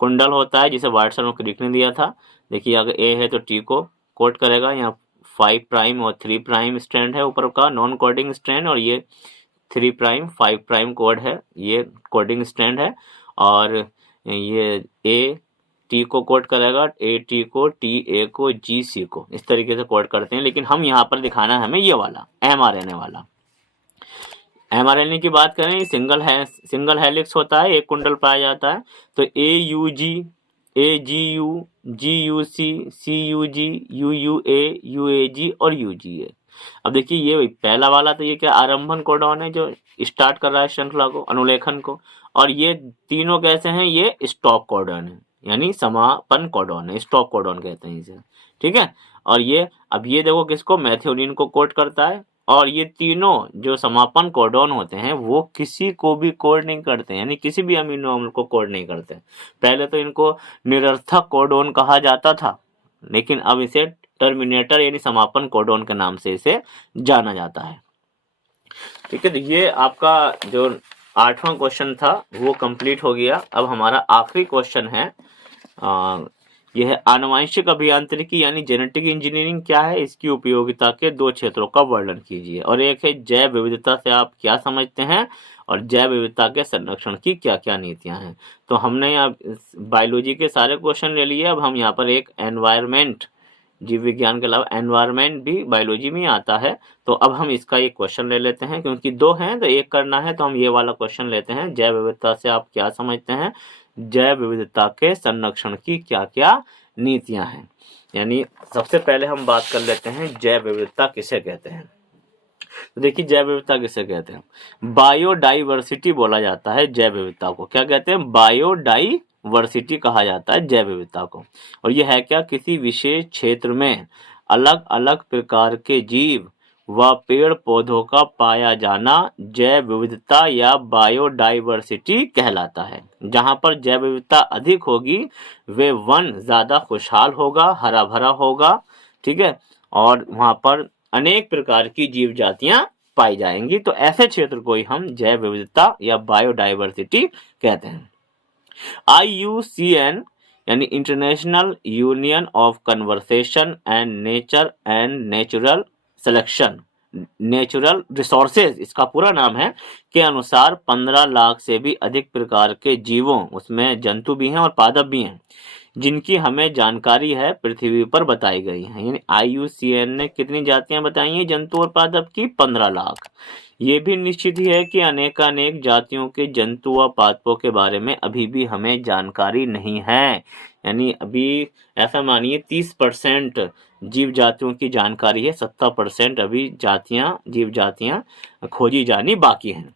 कुंडल होता है, जिसे वाटसन और क्रिक ने दिया था। देखिए अगर A है तो T को कोड करेगा, यहाँ 5 प्राइम और 3 प्राइम स्ट्रैंड है ऊपर का नॉन कोडिंग स्ट्रैंड, और ये 3 प्राइम 5 प्राइम कोड है, ये कोडिंग स्ट्रैंड है। और ये A T को कोड करेगा, AT को, TA को, GC को, इस तरीके से कोड करते हैं। लेकिन हम यहाँ पर दिखाना है हमें ये वाला mRNA वाला। mRNA की बात करें, सिंगल हेलिक्स होता है, एक कुंडल पाया जाता है। तो AUG AGU, GUC, CUG, UUA, UAG और UGA। अब देखिए ये पहला वाला तो ये क्या आरंभन कोडॉन है जो स्टार्ट कर रहा है श्रृंखला को, अनुलेखन को, और ये तीनों कैसे हैं, ये स्टॉप कोडॉन है, यानी समापन कोडॉन है, स्टॉप कोडॉन कहते हैं इसे, ठीक है। और ये अब ये देखो किसको, मेथिओनिन को कोड करता है, और ये तीनों जो समापन कोडॉन होते हैं वो किसी को भी कोड नहीं करते, यानी किसी भी अमीनो अम्ल को कोड नहीं करते। पहले तो इनको निरर्थक कोडॉन कहा जाता था, लेकिन अब इसे टर्मिनेटर यानी समापन कोडॉन के नाम से इसे जाना जाता है, ठीक है। तो ये आपका जो 8वां क्वेश्चन था वो कंप्लीट हो गया। अब हमारा आखिरी क्वेश्चन है, यह है आनुवंशिक अभियांत्रिकी यानी जेनेटिक इंजीनियरिंग क्या है, इसकी उपयोगिता के 2 क्षेत्रों का वर्णन कीजिए। और एक है जैव विविधता से आप क्या समझते हैं, और जैव विविधता के संरक्षण की क्या क्या नीतियां हैं। तो हमने यहाँ बायोलॉजी के सारे क्वेश्चन ले लिए। अब हम यहाँ पर एक एनवायरमेंट, जीव विज्ञान के अलावा एनवायरमेंट भी बायोलॉजी में आता है, तो अब हम इसका एक क्वेश्चन ले लेते हैं, क्योंकि 2 हैं तो एक करना है, तो हम ये वाला क्वेश्चन लेते हैं, जैव विविधता से आप क्या समझते हैं, जैव विविधता के संरक्षण की क्या क्या नीतियां हैं। यानी सबसे पहले हम बात कर लेते हैं जैव विविधता किसे कहते हैं। तो देखिए जैव विविधता किसे कहते हैं, बायोडाइवर्सिटी बोला जाता है जैव विविधता को। क्या कहते हैं, बायोडाइवर्सिटी कहा जाता है जैव विविधता को। और यह है क्या, किसी विशेष क्षेत्र में अलग अलग प्रकार के जीव व पेड़ पौधों का पाया जाना जैव विविधता या बायोडाइवर्सिटी कहलाता है। जहां पर जैव विविधता अधिक होगी वे वन ज्यादा खुशहाल होगा, हरा भरा होगा, ठीक है, और वहां पर अनेक प्रकार की जीव जातियां पाई जाएंगी। तो ऐसे क्षेत्र को ही हम जैव विविधता या बायोडाइवर्सिटी कहते हैं। IUCN यानी international union of conversation and nature and natural selection, natural resources इसका पूरा नाम है, के अनुसार 15 लाख से भी अधिक प्रकार के जीवों, उसमें जंतु भी हैं और पादप भी हैं, जिनकी हमें जानकारी है पृथ्वी पर बताई गई है। यानी IUCN ने कितनी जातियां बताई हैं जंतु और पादप की, 15 लाख। ये भी निश्चित ही है कि अनेकानेक जातियों के जंतु व पादपों के बारे में अभी भी हमें जानकारी नहीं है। यानी अभी ऐसा मानिए 30% जीव जातियों की जानकारी है, 70% अभी जीव जातियां खोजी जानी बाकी हैं।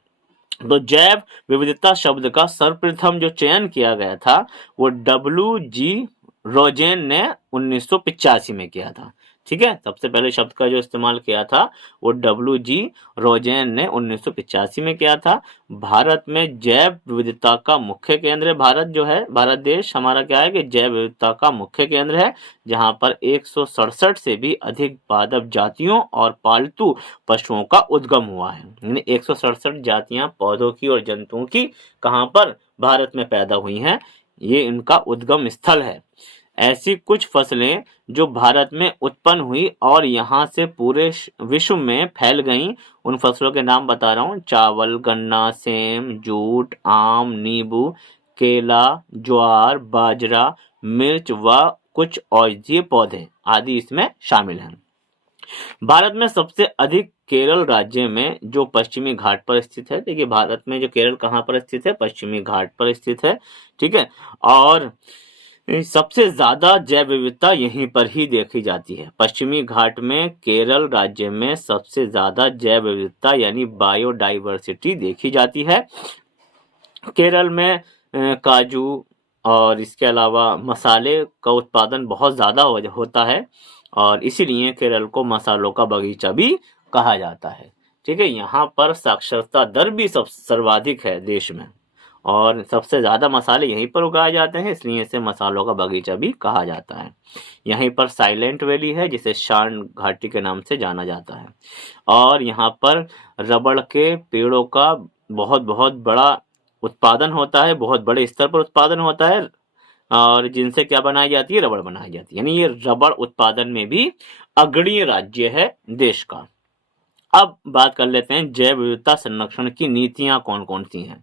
तो जैव विविधता शब्द का सर्वप्रथम जो चयन किया गया था वो WG रोजेन ने 1985 में किया था, ठीक है। सबसे पहले शब्द का जो इस्तेमाल किया था वो WG रोजेन ने 1985 में किया था। भारत में जैव विविधता का मुख्य केंद्र है, भारत जो है, भारत देश हमारा क्या है कि जैव विविधता का मुख्य केंद्र है, जहां पर 167 से भी अधिक पादप जातियों और पालतू पशुओं का उद्गम हुआ है। यानी 167 जातियां पौधों की और जंतुओं की कहां पर, भारत में पैदा हुई हैं, ये इनका उद्गम स्थल है। ऐसी कुछ फसलें जो भारत में उत्पन्न हुई और यहाँ से पूरे विश्व में फैल गईं, उन फसलों के नाम बता रहा हूँ, चावल, गन्ना, सेम, जूट, आम, नींबू, केला, ज्वार, बाजरा, मिर्च व कुछ औषधीय पौधे आदि इसमें शामिल हैं। भारत में सबसे अधिक केरल राज्य में जो पश्चिमी घाट पर स्थित है। देखिए भारत में जो केरल कहाँ पर स्थित है, पश्चिमी घाट पर स्थित है, ठीक है। और सबसे ज्यादा जैव विविधता यहीं पर ही देखी जाती है, पश्चिमी घाट में केरल राज्य में सबसे ज्यादा जैव विविधता यानी बायोडाइवर्सिटी देखी जाती है। केरल में काजू और इसके अलावा मसाले का उत्पादन बहुत ज्यादा होता है, और इसीलिए केरल को मसालों का बगीचा भी कहा जाता है, ठीक है। यहाँ पर साक्षरता दर भी सर्वाधिक है देश में, और सबसे ज़्यादा मसाले यहीं पर उगाए जाते हैं, इसलिए इसे मसालों का बगीचा भी कहा जाता है। यहीं पर साइलेंट वैली है जिसे शान घाटी के नाम से जाना जाता है, और यहाँ पर रबड़ के पेड़ों का बहुत बहुत बड़ा उत्पादन होता है, बहुत बड़े स्तर पर उत्पादन होता है, और जिनसे क्या बनाई जाती है, रबड़ बनाई जाती है। यानी ये रबड़ उत्पादन में भी अग्रणीय राज्य है देश का। अब बात कर लेते हैं जैव विविधता संरक्षण की नीतियां कौन कौन सी हैं।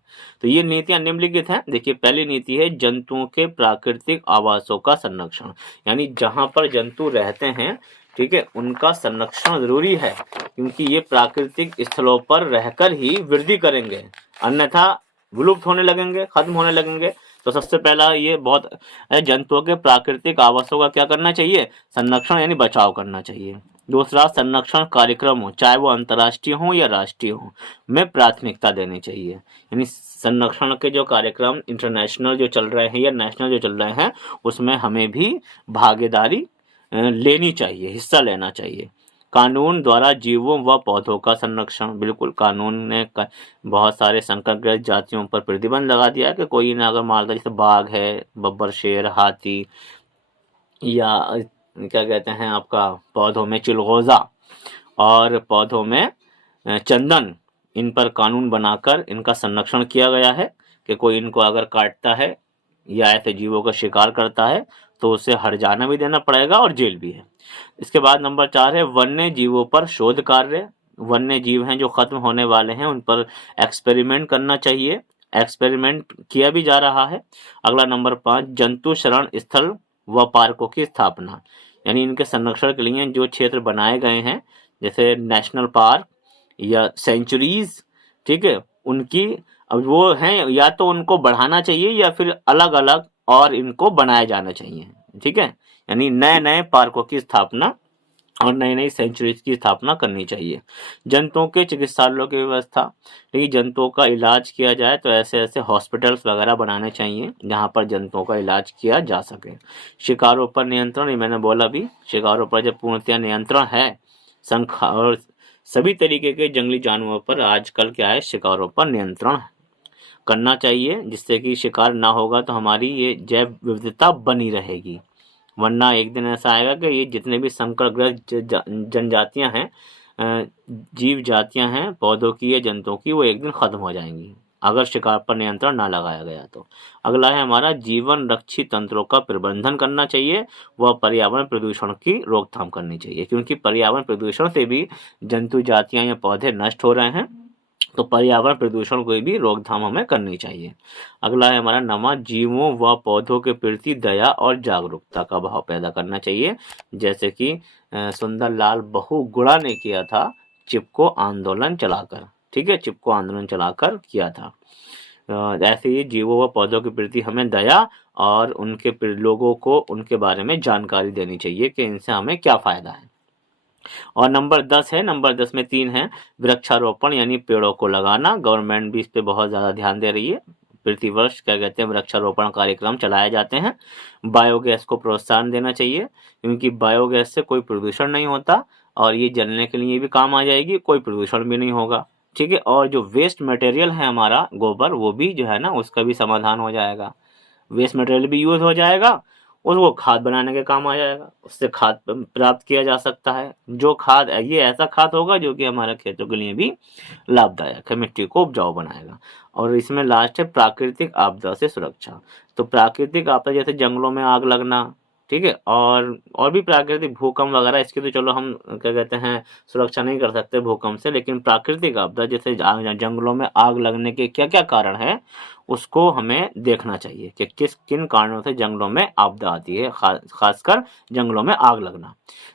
तो ये नीतियां निम्नलिखित हैं। देखिए पहली नीति है जंतुओं के प्राकृतिक आवासों का संरक्षण, यानी जहां पर जंतु रहते हैं, ठीक है, उनका संरक्षण जरूरी है, क्योंकि ये प्राकृतिक स्थलों पर रहकर ही वृद्धि करेंगे, अन्यथा विलुप्त होने लगेंगे, खत्म होने लगेंगे। तो सबसे पहला ये बहुत जंतुओं के प्राकृतिक आवासों का क्या करना चाहिए, संरक्षण यानी बचाव करना चाहिए। दूसरा, संरक्षण कार्यक्रम हो, चाहे वो अंतर्राष्ट्रीय हो या राष्ट्रीय हो, में प्राथमिकता देनी चाहिए। यानी संरक्षण के जो कार्यक्रम इंटरनेशनल जो चल रहे हैं या नेशनल जो चल रहे हैं, उसमें हमें भी भागीदारी लेनी चाहिए, हिस्सा लेना चाहिए। कानून द्वारा जीवों व पौधों का संरक्षण, बिल्कुल कानून ने बहुत सारे संकटग्रस्त जातियों पर प्रतिबंध लगा दिया है कि कोई ना अगर मालदा, जैसे बाघ है, बब्बर शेर, हाथी, या क्या कहते हैं आपका पौधों में चिलगोजा और पौधों में चंदन, इन पर कानून बनाकर इनका संरक्षण किया गया है कि कोई इनको अगर काटता है या ऐसे जीवों का शिकार करता है तो उसे हर्जाना भी देना पड़ेगा और जेल भी है। इसके बाद नंबर 4 है वन्य जीवों पर शोध कार्य। वन्य जीव हैं जो खत्म होने वाले हैं, उन पर एक्सपेरिमेंट करना चाहिए, एक्सपेरिमेंट किया भी जा रहा है। अगला नंबर 5, जंतु शरण स्थल व पार्कों की स्थापना, यानी इनके संरक्षण के लिए जो क्षेत्र बनाए गए हैं, जैसे नेशनल पार्क या सेंचुरीज, ठीक है, उनकी अब वो हैं, या तो उनको बढ़ाना चाहिए या फिर अलग अलग और इनको बनाया जाना चाहिए, ठीक है। यानी नए नए पार्कों की स्थापना और नई नई सेंचुरीज की स्थापना करनी चाहिए। जंतुओं के चिकित्सालयों की व्यवस्था, देखिए जंतुओं का इलाज किया जाए तो ऐसे ऐसे हॉस्पिटल्स वगैरह बनाने चाहिए जहां पर जंतुओं का इलाज किया जा सके। शिकारों पर नियंत्रण, ये मैंने बोला भी, शिकारों पर जब पूर्णतया नियंत्रण है, और सभी तरीके के जंगली जानवरों पर आजकल क्या है, शिकारों पर नियंत्रण करना चाहिए, जिससे कि शिकार ना होगा तो हमारी ये जैव विविधता बनी रहेगी। वरना एक दिन ऐसा आएगा कि ये जितने भी संकटग्रस्त जनजातियां हैं, जीव जातियां हैं, पौधों की या जंतुओं की, वो एक दिन खत्म हो जाएंगी अगर शिकार पर नियंत्रण ना लगाया गया तो। अगला है हमारा जीवन रक्षी तंत्रों का प्रबंधन करना चाहिए व पर्यावरण प्रदूषण की रोकथाम करनी चाहिए, क्योंकि पर्यावरण प्रदूषण से भी जंतु जातियां या पौधे नष्ट हो रहे हैं, तो पर्यावरण प्रदूषण को भी रोकथाम हमें करनी चाहिए। अगला है हमारा 9वां, जीवों व पौधों के प्रति दया और जागरूकता का भाव पैदा करना चाहिए, जैसे कि सुंदरलाल बहुगुणा ने किया था, चिपको आंदोलन चलाकर, ठीक है, चिपको आंदोलन चलाकर किया था। ऐसे ही जीवों व पौधों के प्रति हमें दया और उनके लोगों को उनके बारे में जानकारी देनी चाहिए कि इनसे हमें क्या फायदा है। और नंबर 10 है, नंबर 10 में 3 है, वृक्षारोपण यानी पेड़ों को लगाना। गवर्नमेंट भी इस पे बहुत ज़्यादा ध्यान दे रही है, प्रति वर्ष क्या कहते हैं वृक्षारोपण कार्यक्रम चलाए जाते हैं। बायोगैस को प्रोत्साहन देना चाहिए, क्योंकि बायोगैस से कोई प्रदूषण नहीं होता और ये जलने के लिए भी काम आ जाएगी, कोई प्रदूषण भी नहीं होगा, ठीक है। और जो वेस्ट मटेरियल है हमारा गोबर, वो भी जो है ना, उसका भी समाधान हो जाएगा, वेस्ट मटेरियल भी यूज हो जाएगा, उसको खाद बनाने के काम आ जाएगा, उससे खाद प्राप्त किया जा सकता है। जो खाद, ये ऐसा खाद होगा जो कि हमारे खेतों के लिए भी लाभदायक है, मिट्टी को उपजाऊ बनाएगा। और इसमें लास्ट है प्राकृतिक आपदा से सुरक्षा। तो प्राकृतिक आपदा जैसे जंगलों में आग लगना, ठीक है, और भी प्राकृतिक भूकंप वगैरह, इसकी तो चलो हम क्या कहते हैं सुरक्षा नहीं कर सकते भूकंप से, लेकिन प्राकृतिक आपदा जैसे जंगलों में आग लगने के क्या क्या कारण है, उसको हमें देखना चाहिए कि किन कारणों से जंगलों में आपदा आती है, खासकर जंगलों में आग लगना।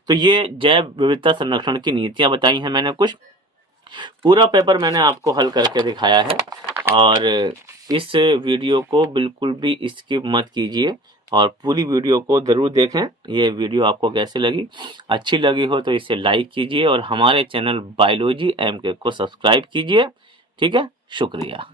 तो ये जैव विविधता संरक्षण की नीतियां बताई हैं मैंने कुछ। पूरा पेपर मैंने आपको हल करके दिखाया है, और इस वीडियो को बिल्कुल भी स्किप मत कीजिए और पूरी वीडियो को जरूर देखें। ये वीडियो आपको कैसे लगी, अच्छी लगी हो तो इसे लाइक कीजिए और हमारे चैनल बायोलॉजी MK को सब्सक्राइब कीजिए, ठीक है। शुक्रिया।